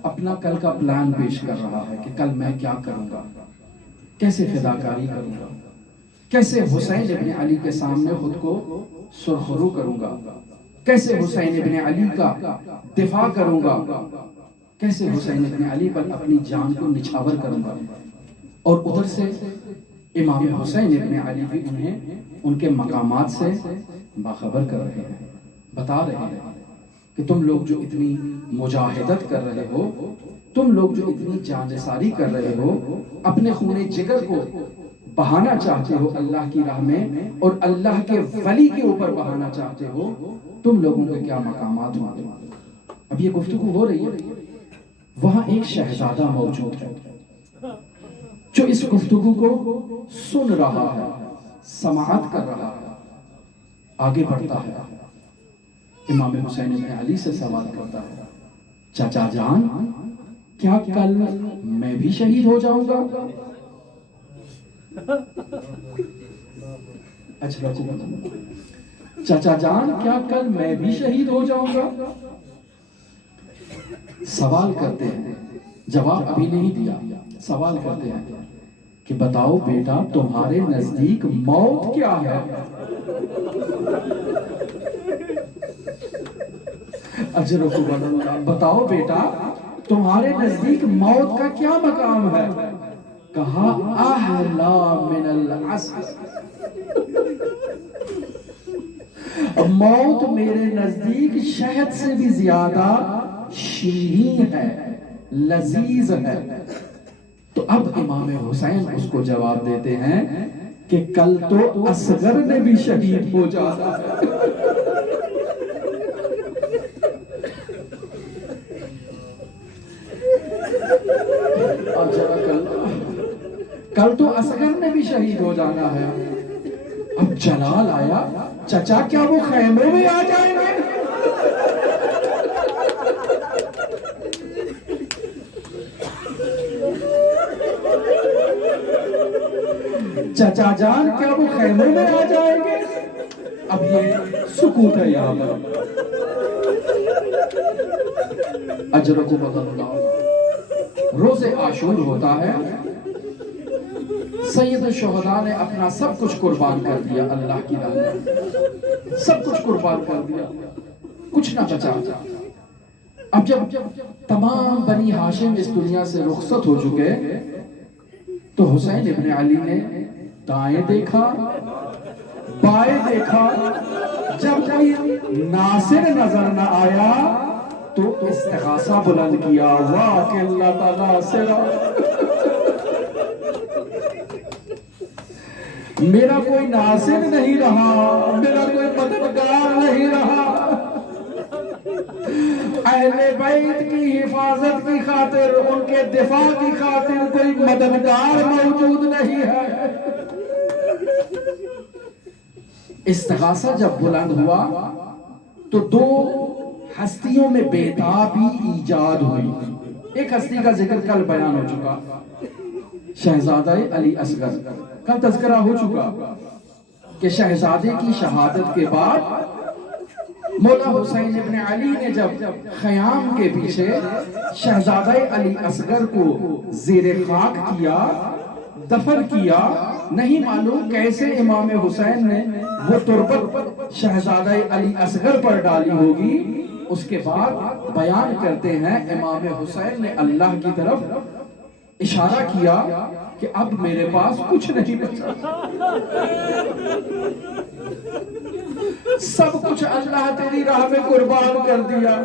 اپنا کل کا پلان پیش کر رہا ہے کہ کل میں کیا کروں گا، کیسے فداکاری کروں گا، کیسے حسین ابن علی کے سامنے خود کو سرخرو کروں گا، کیسے حسین ابن علی کا دفاع کروں گا، کیسے حسین ابن علی پر اپنی جان کو نچھاور کروں گا. اور ادھر سے امام حسین ابن علی بھی انہیں ان کے مقامات سے باخبر کر رہے ہیں، بتا رہے ہیں کہ تم لوگ جو اتنی مجاہدت کر رہے ہو، تم لوگ جو اتنی جانثاری کر رہے ہو، اپنے خون جگر کو بہانا چاہتے ہو اللہ کی راہ میں اور اللہ کے ولی کے اوپر بہانا چاہتے ہو، تم لوگوں کے کیا مقامات ہوں گے. اب یہ گفتگو ہو رہی ہے. وہاں ایک شہزادہ موجود ہے جو اس گفتگو کو سن رہا ہے، سماعت کر رہا ہے. آگے بڑھتا ہے، امام حسین ابن علی سے سوال کرتا ہے، چاچا جان کیا کل میں بھی شہید ہو جاؤں گا؟ اچھا چاچا جان کیا کل میں بھی شہید ہو جاؤں گا؟ سوال کرتے ہیں، جواب ابھی نہیں دیا. سوال کرتے ہیں کہ بتاؤ بیٹا تمہارے نزدیک موت کیا ہے؟ بتاؤ بیٹا تمہارے نزدیک موت کا کیا مقام ہے؟ کہا احلا من العسل. موت میرے نزدیک شہد سے بھی زیادہ شیرین ہے، لذیذ ہے. تو اب امام حسین اس کو جواب دیتے ہیں کہ کل تو اصغر نے بھی شہید ہو جانا ہے. کل تو اصغر نے بھی شہید ہو جانا ہے، اب جلال آیا، چچا کیا وہ خیموں میں آ جائیں گے؟ چچا جان کیا وہ خیموں میں آ جائیں گے؟ اب یہ سکوت ہے یہاں پر۔ اجرکم اللہ، روز عاشور ہوتا ہے، سید الشہداء نے اپنا سب کچھ قربان کر دیا اللہ کی راہ میں، سب کچھ قربان کر دیا، کچھ نہ بچا۔ اب جب تمام بنی ہاشم اس دنیا سے رخصت ہو چکے تو حسین ابن علی نے دائیں دیکھا، بائیں دیکھا، جب کوئی ناصر نظر نہ آیا تو استغاثہ بلند کیا، واہ کہ اللہ تعالیٰ ناصر، میرا کوئی ناصر نہیں رہا، میرا کوئی مددگار نہیں رہا، اہل بیت کی حفاظت کی خاطر، ان کے دفاع کی خاطر کوئی مددگار موجود نہیں ہے۔ استغاثہ جب بلند ہوا تو دو ہستیوں میں بیتابی ایجاد ہوئی۔ ایک ہستی کا ذکر کل بیان ہو چکا، شہزادہ علی اصغر، کل تذکرہ ہو چکا کہ شہزادے کی شہادت کے بعد مولا حسین ابن علی نے جب خیام کے پیچھے شہزادہ علی اصغر کو زیر خاک کیا، دفن کیا، نہیں معلوم کیسے امام حسین نے وہ تربت شہزادہ علی اصغر پر ڈالی ہوگی۔ اس کے بعد بیان کرتے ہیں امام حسین نے اللہ کی طرف اشارہ کیا کہ اب میرے پاس کچھ نہیں بچا، سب کچھ اللہ تیری راہ میں قربان کر دیا۔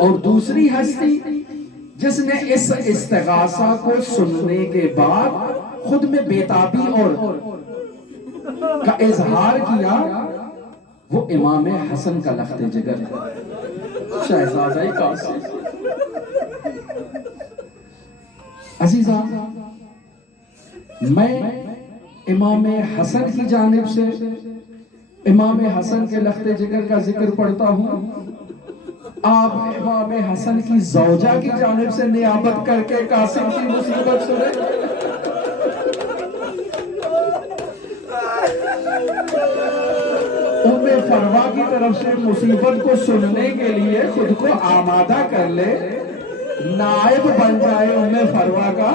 اور دوسری ہستی جس نے اس استغاثہ کو سننے کے بعد خود میں بیتابی اور کا اظہار کیا، وہ امام حسن کا لخت جگر شہزادہ قاسم۔ عزیزان، میں امام حسن کی جانب سے امام حسن کے لخت جگر کا ذکر پڑھتا ہوں، آپ امام حسن کی زوجہ کی جانب سے نیابت کر کے قاسم کی مصیبت سنیں۔ ام فروا کی طرف سے مصیبت کو سننے کے لیے خود کو آمادہ کر لے، نائب بن جائے ام فروا کا۔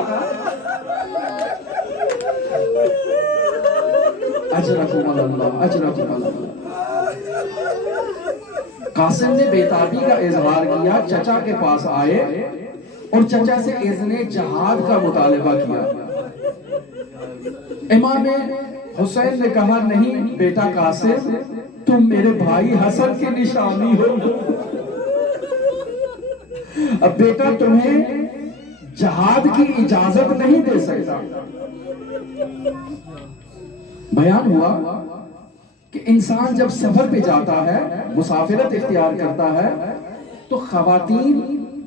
اجرکم اللہ، اجرکم اللہ۔ قاسم نے بیتابی کا اظہار کیا، چچا کے پاس آئے اور چچا سے اذن جہاد کا مطالبہ کیا۔ امام حسین نے کہا، نہیں بیٹا قاسم، تم میرے بھائی حسن کی نشانی ہو، اب بیٹا تمہیں جہاد کی اجازت نہیں دے سکتا۔ بیان ہوا کہ انسان جب سفر پہ جاتا ہے، مسافرت اختیار کرتا ہے، تو خواتین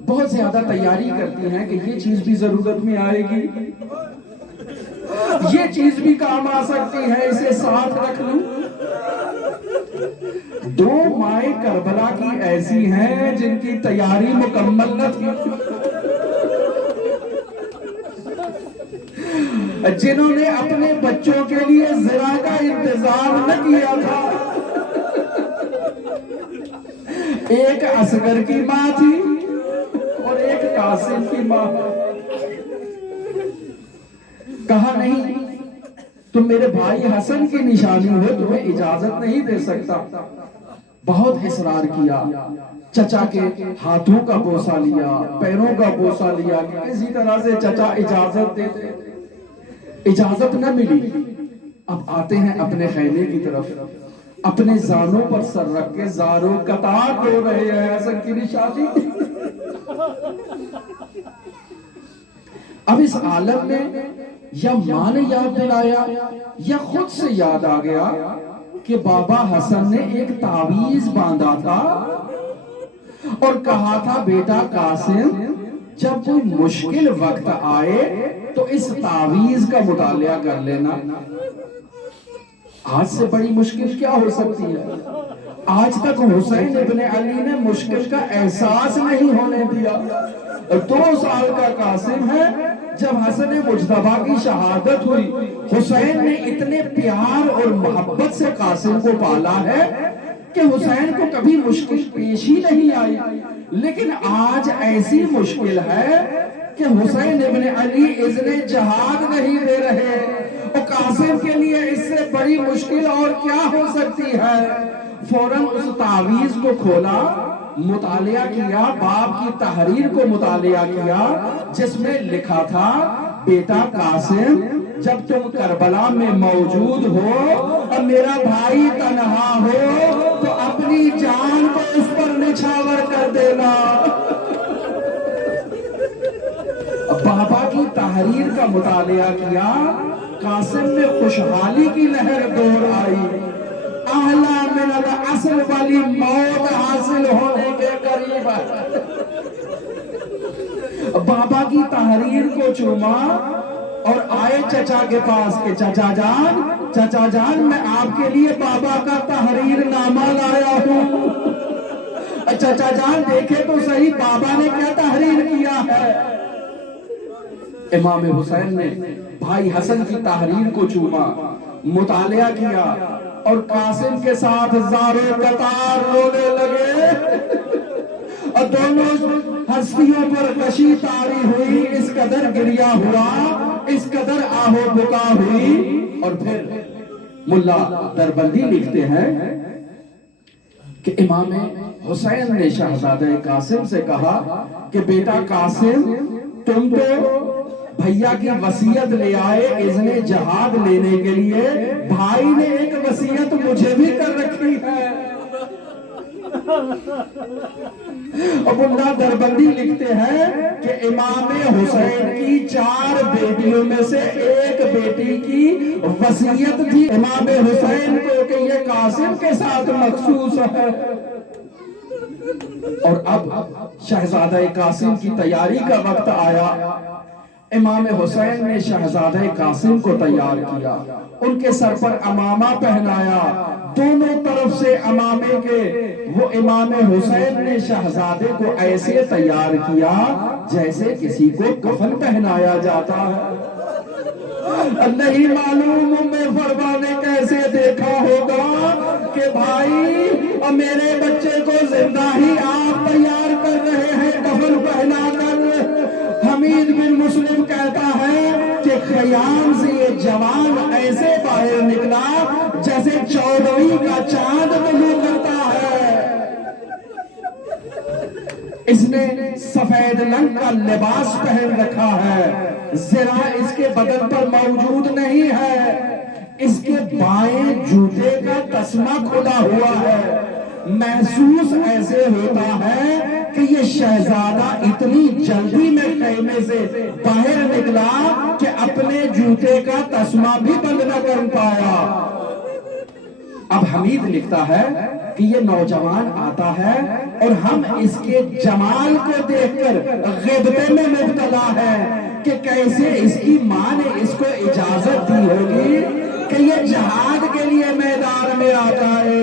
بہت زیادہ تیاری کرتی ہیں کہ یہ چیز بھی ضرورت میں آئے گی، یہ چیز بھی کام آ سکتی ہے، اسے ساتھ رکھ لوں۔ دو مائیں کربلا کی ایسی ہیں جن کی تیاری مکمل نہ تھی، جنہوں نے اپنے بچوں کے لیے ذرا کا انتظام نہ کیا تھا۔ ایک اصغر کی ماں تھی اور ایک قاسم کی ماں۔ کہا نہیں، تم میرے بھائی حسن کی نشانی ہو، تمہیں اجازت نہیں دے سکتا۔ بہت اصرار کیا، چچا کے ہاتھوں کا بوسہ لیا، پیروں کا بوسہ لیا کہ کسی طرح سے چچا اجازت دیتے، اجازت نہ ملی۔ اب آتے ہیں اپنے خیمے کی طرف، اپنے زانوں پر سر رکھ کے زاروں قطار رو رہے ہیں حسن کی نشانی۔ اب اس عالم میں یا ماں نے یاد دلایا یا خود سے یاد آ گیا کہ بابا حسن نے ایک تعویذ باندھا تھا اور کہا تھا، بیٹا قاسم جب کوئی مشکل وقت آئے تو اس تعویذ کا مطالعہ کر لینا. آج سے بڑی مشکل کیا ہو سکتی ہے؟ آج تک حسین ابن علی نے مشکل کا احساس نہیں ہونے دیا. 2 سال کا قاسم ہے جب حسن مجتبیٰ کی شہادت ہوئی. حسین نے اتنے پیار اور محبت سے قاسم کو پالا ہے کہ حسین کو کبھی مشکل پیش ہی نہیں آئی. لیکن آج ایسی مشکل ہے کہ حسین ابن علی اذن جہاد نہیں دے رہے. اور قاسم کے لیے اس سے بڑی مشکل اور کیا ہو سکتی ہے؟ فوراً اس تعویذ کو کھولا، مطالعہ کیا، باب کی تحریر کو مطالعہ کیا جس میں لکھا تھا بیٹا قاسم جب تم کربلا میں موجود ہو اور میرا بھائی تنہا ہو تو اپنی جان کو اس پر نچھاور کر دینا. بابا کی تحریر کا مطالعہ کیا، قاسم میں خوشحالی کی لہر دور آئی. اعلیٰ من العصر والی موت حاصل ہونے کے قریب ہے. بابا کی تحریر کو چوما اور آئے چچا کے پاس کہ چچا جان میں آپ کے لیے بابا کا تحریر نامہ لایا ہوں. چچا جان دیکھے تو صحیح بابا نے کیا تحریر کیا ہے. امام حسین نے بھائی حسن کی تحریر کو چوما، مطالعہ کیا اور قاسم کے ساتھ زارو قطار رونے لگے. اور دونوں ہستیوں پر کشی طاری ہوئی، اس قدر گریا ہوا، اس قدر آہو بکا ہوئی. اور پھر ملا دربندی لکھتے ہیں کہ امام حسین نے شہزادہ قاسم سے کہا کہ بیٹا قاسم تم تو بھیا کی وصیت لے آئے اذن جہاد لینے کے لیے، بھائی نے ایک وصیت مجھے بھی کر رکھی ہے. اب اللہ دربندی لکھتے ہیں کہ امام حسین کی 4 بیٹیوں میں سے ایک بیٹی کی وصیت تھی امام حسین کو کہ یہ قاسم کے ساتھ مخصوص ہے. اور اب شہزادہ قاسم کی تیاری کا وقت آیا. امام حسین نے شہزادہ قاسم کو تیار کیا، ان کے سر پر امامہ پہنایا، دونوں طرف سے امامے کے. وہ امام حسین نے شہزادے کو ایسے تیار کیا جیسے کسی کو کفن پہنایا جاتا ہے. نہیں معلوم میں فرما نے کیسے دیکھا ہوگا کہ بھائی اور میرے بچے کو زندہ ہی آپ تیار کر رہے ہیں کفن پہنا کر. حمید بن مسلم کہتا ہے کہ خیام سے یہ جوان ایسے باہر نکلا جیسے 14ویں کا چاند طلوع کرتا ہے. اس نے سفید رنگ کا لباس پہن رکھا ہے، زرہ اس کے بدن پر موجود نہیں ہے، اس کے بائیں جوتے کا تسمہ کھلا ہوا ہے. محسوس ایسے ہوتا ہے کہ یہ شہزادہ اتنی جلدی میں خیمے سے باہر نکلا کہ اپنے جوتے کا تسمہ بھی بند نہ کر پایا. اب حمید لکھتا ہے کہ یہ نوجوان آتا ہے اور ہم اس کے جمال کو دیکھ کر غیبت میں مبتلا ہے کہ کیسے اس کی ماں نے اس کو اجازت دی ہوگی کہ یہ جہاد کے لیے میدان میں آ جائے،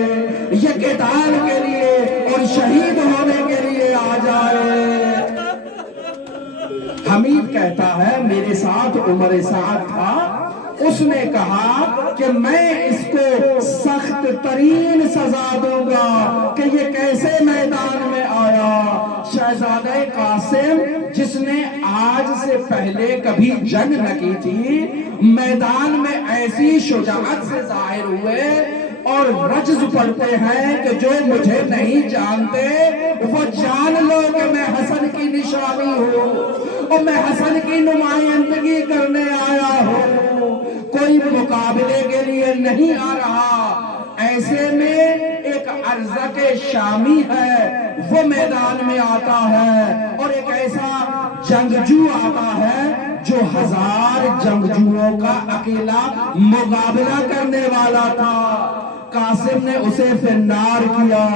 یہ قتال کے لیے اور شہید ہونے کے لیے آ جائے. حمید کہتا ہے میرے ساتھ عمر سعد تھا، اس نے کہا کہ میں اس کو سخت ترین سزا دوں گا کہ یہ کیسے میدان میں آیا. شہزادہ قاسم جس نے آج سے پہلے کبھی جنگ نہ کی تھی، میدان میں ایسی شجاعت سے ظاہر ہوئے اور رجز پڑھتے ہیں کہ جو مجھے نہیں جانتے وہ جان لو کہ میں حسن کی نشانی ہوں اور میں حسن کی نمائندگی کرنے آیا ہوں، کوئی مقابلے کے لیے نہیں آ رہا. ایسے میں ایک ارزق شامی ہے وہ میدان میں آتا ہے اور ایک ایسا جنگجو آتا ہے جو 1000 جنگجوؤں کا اکیلا مقابلہ کرنے والا تھا. قاسم نے اسے فنار کیا.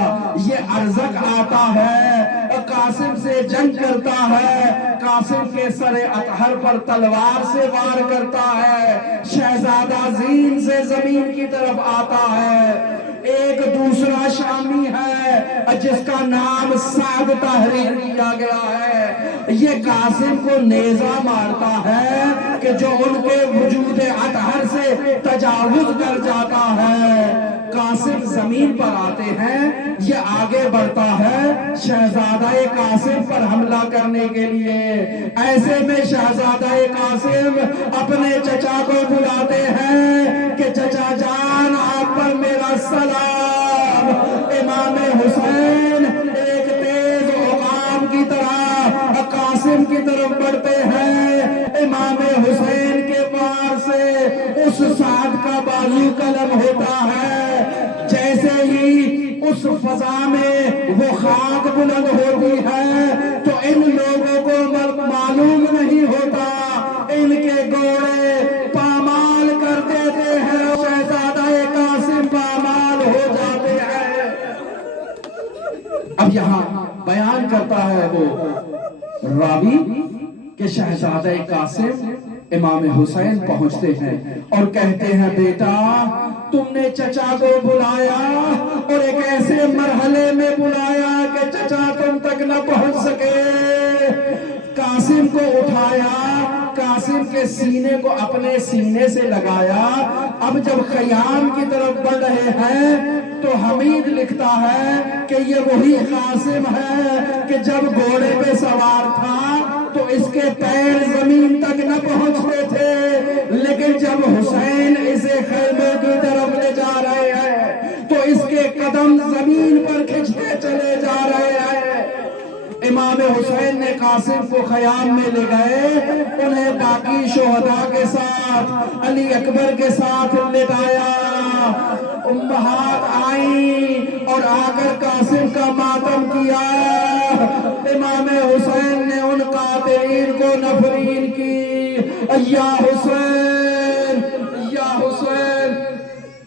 یہ ارزق آتا ہے قاسم سے جنگ کرتا ہے، قاسم کے سر اطہر پر تلوار سے وار کرتا ہے، شہزادہ زین سے زمین کی طرف آتا ہے۔ ایک دوسرا شامی ہے جس کا نام سعد تحریر کیا گیا ہے، یہ قاسم کو نیزہ مارتا ہے کہ جو ان کے وجود اطہر سے تجاوز کر جاتا ہے۔ قاسم زمین پر آتے ہیں، یہ آگے بڑھتا ہے شہزادہ قاسم پر حملہ کرنے کے لیے۔ ایسے میں شہزادہ قاسم اپنے چچا کو بلاتے ہیں کہ چچا جان آپ پر میرا سلام۔ امام حسین ایک تیز عقاب کی طرح قاسم کی طرف بڑھتے ہیں، امام حسین کے وار سے اس سعد کا بازو قلم ہوتا ہے۔ جیسے ہی اس فضا میں وہ خاک بلند ہوتی ہے تو ان لوگوں کو معلوم نہیں ہوتا، ان کے گھوڑے پامال کر دیتے ہیں، شہزادہ قاسم پامال ہو جاتے ہیں۔ اب یہاں بیان کرتا ہے وہ راوی کہ شہزادہ قاسم امام حسین پہنچتے ہیں اور کہتے ہیں بیٹا تم نے چچا کو بلایا اور ایک ایسے مرحلے میں بلایا کہ چچا تم تک نہ پہنچ سکے۔ قاسم کو اٹھایا، قاسم کے سینے کو اپنے سینے سے لگایا۔ اب جب خیام کی طرف بڑھ رہے ہیں تو حمید لکھتا ہے کہ یہ وہی قاسم ہے کہ جب گھوڑے پہ سوار تھا تو اس کے پیر زمین تک نہ پہنچتے تھے، لیکن جب حسین اسے خیمے کی طرف لے جا رہے ہیں تو اس کے قدم زمین پر کھنچتے چلے جا رہے ہیں۔ امام حسین نے قاسم کو خیام میں لے گئے، انہیں باقی شہداء کے ساتھ علی اکبر کے ساتھ لٹایا۔ امہات آئیں اور آ کر قاسم کا ماتم کیا۔ امام حسین نے ان قاتلین کو نفرین کی، یا حسین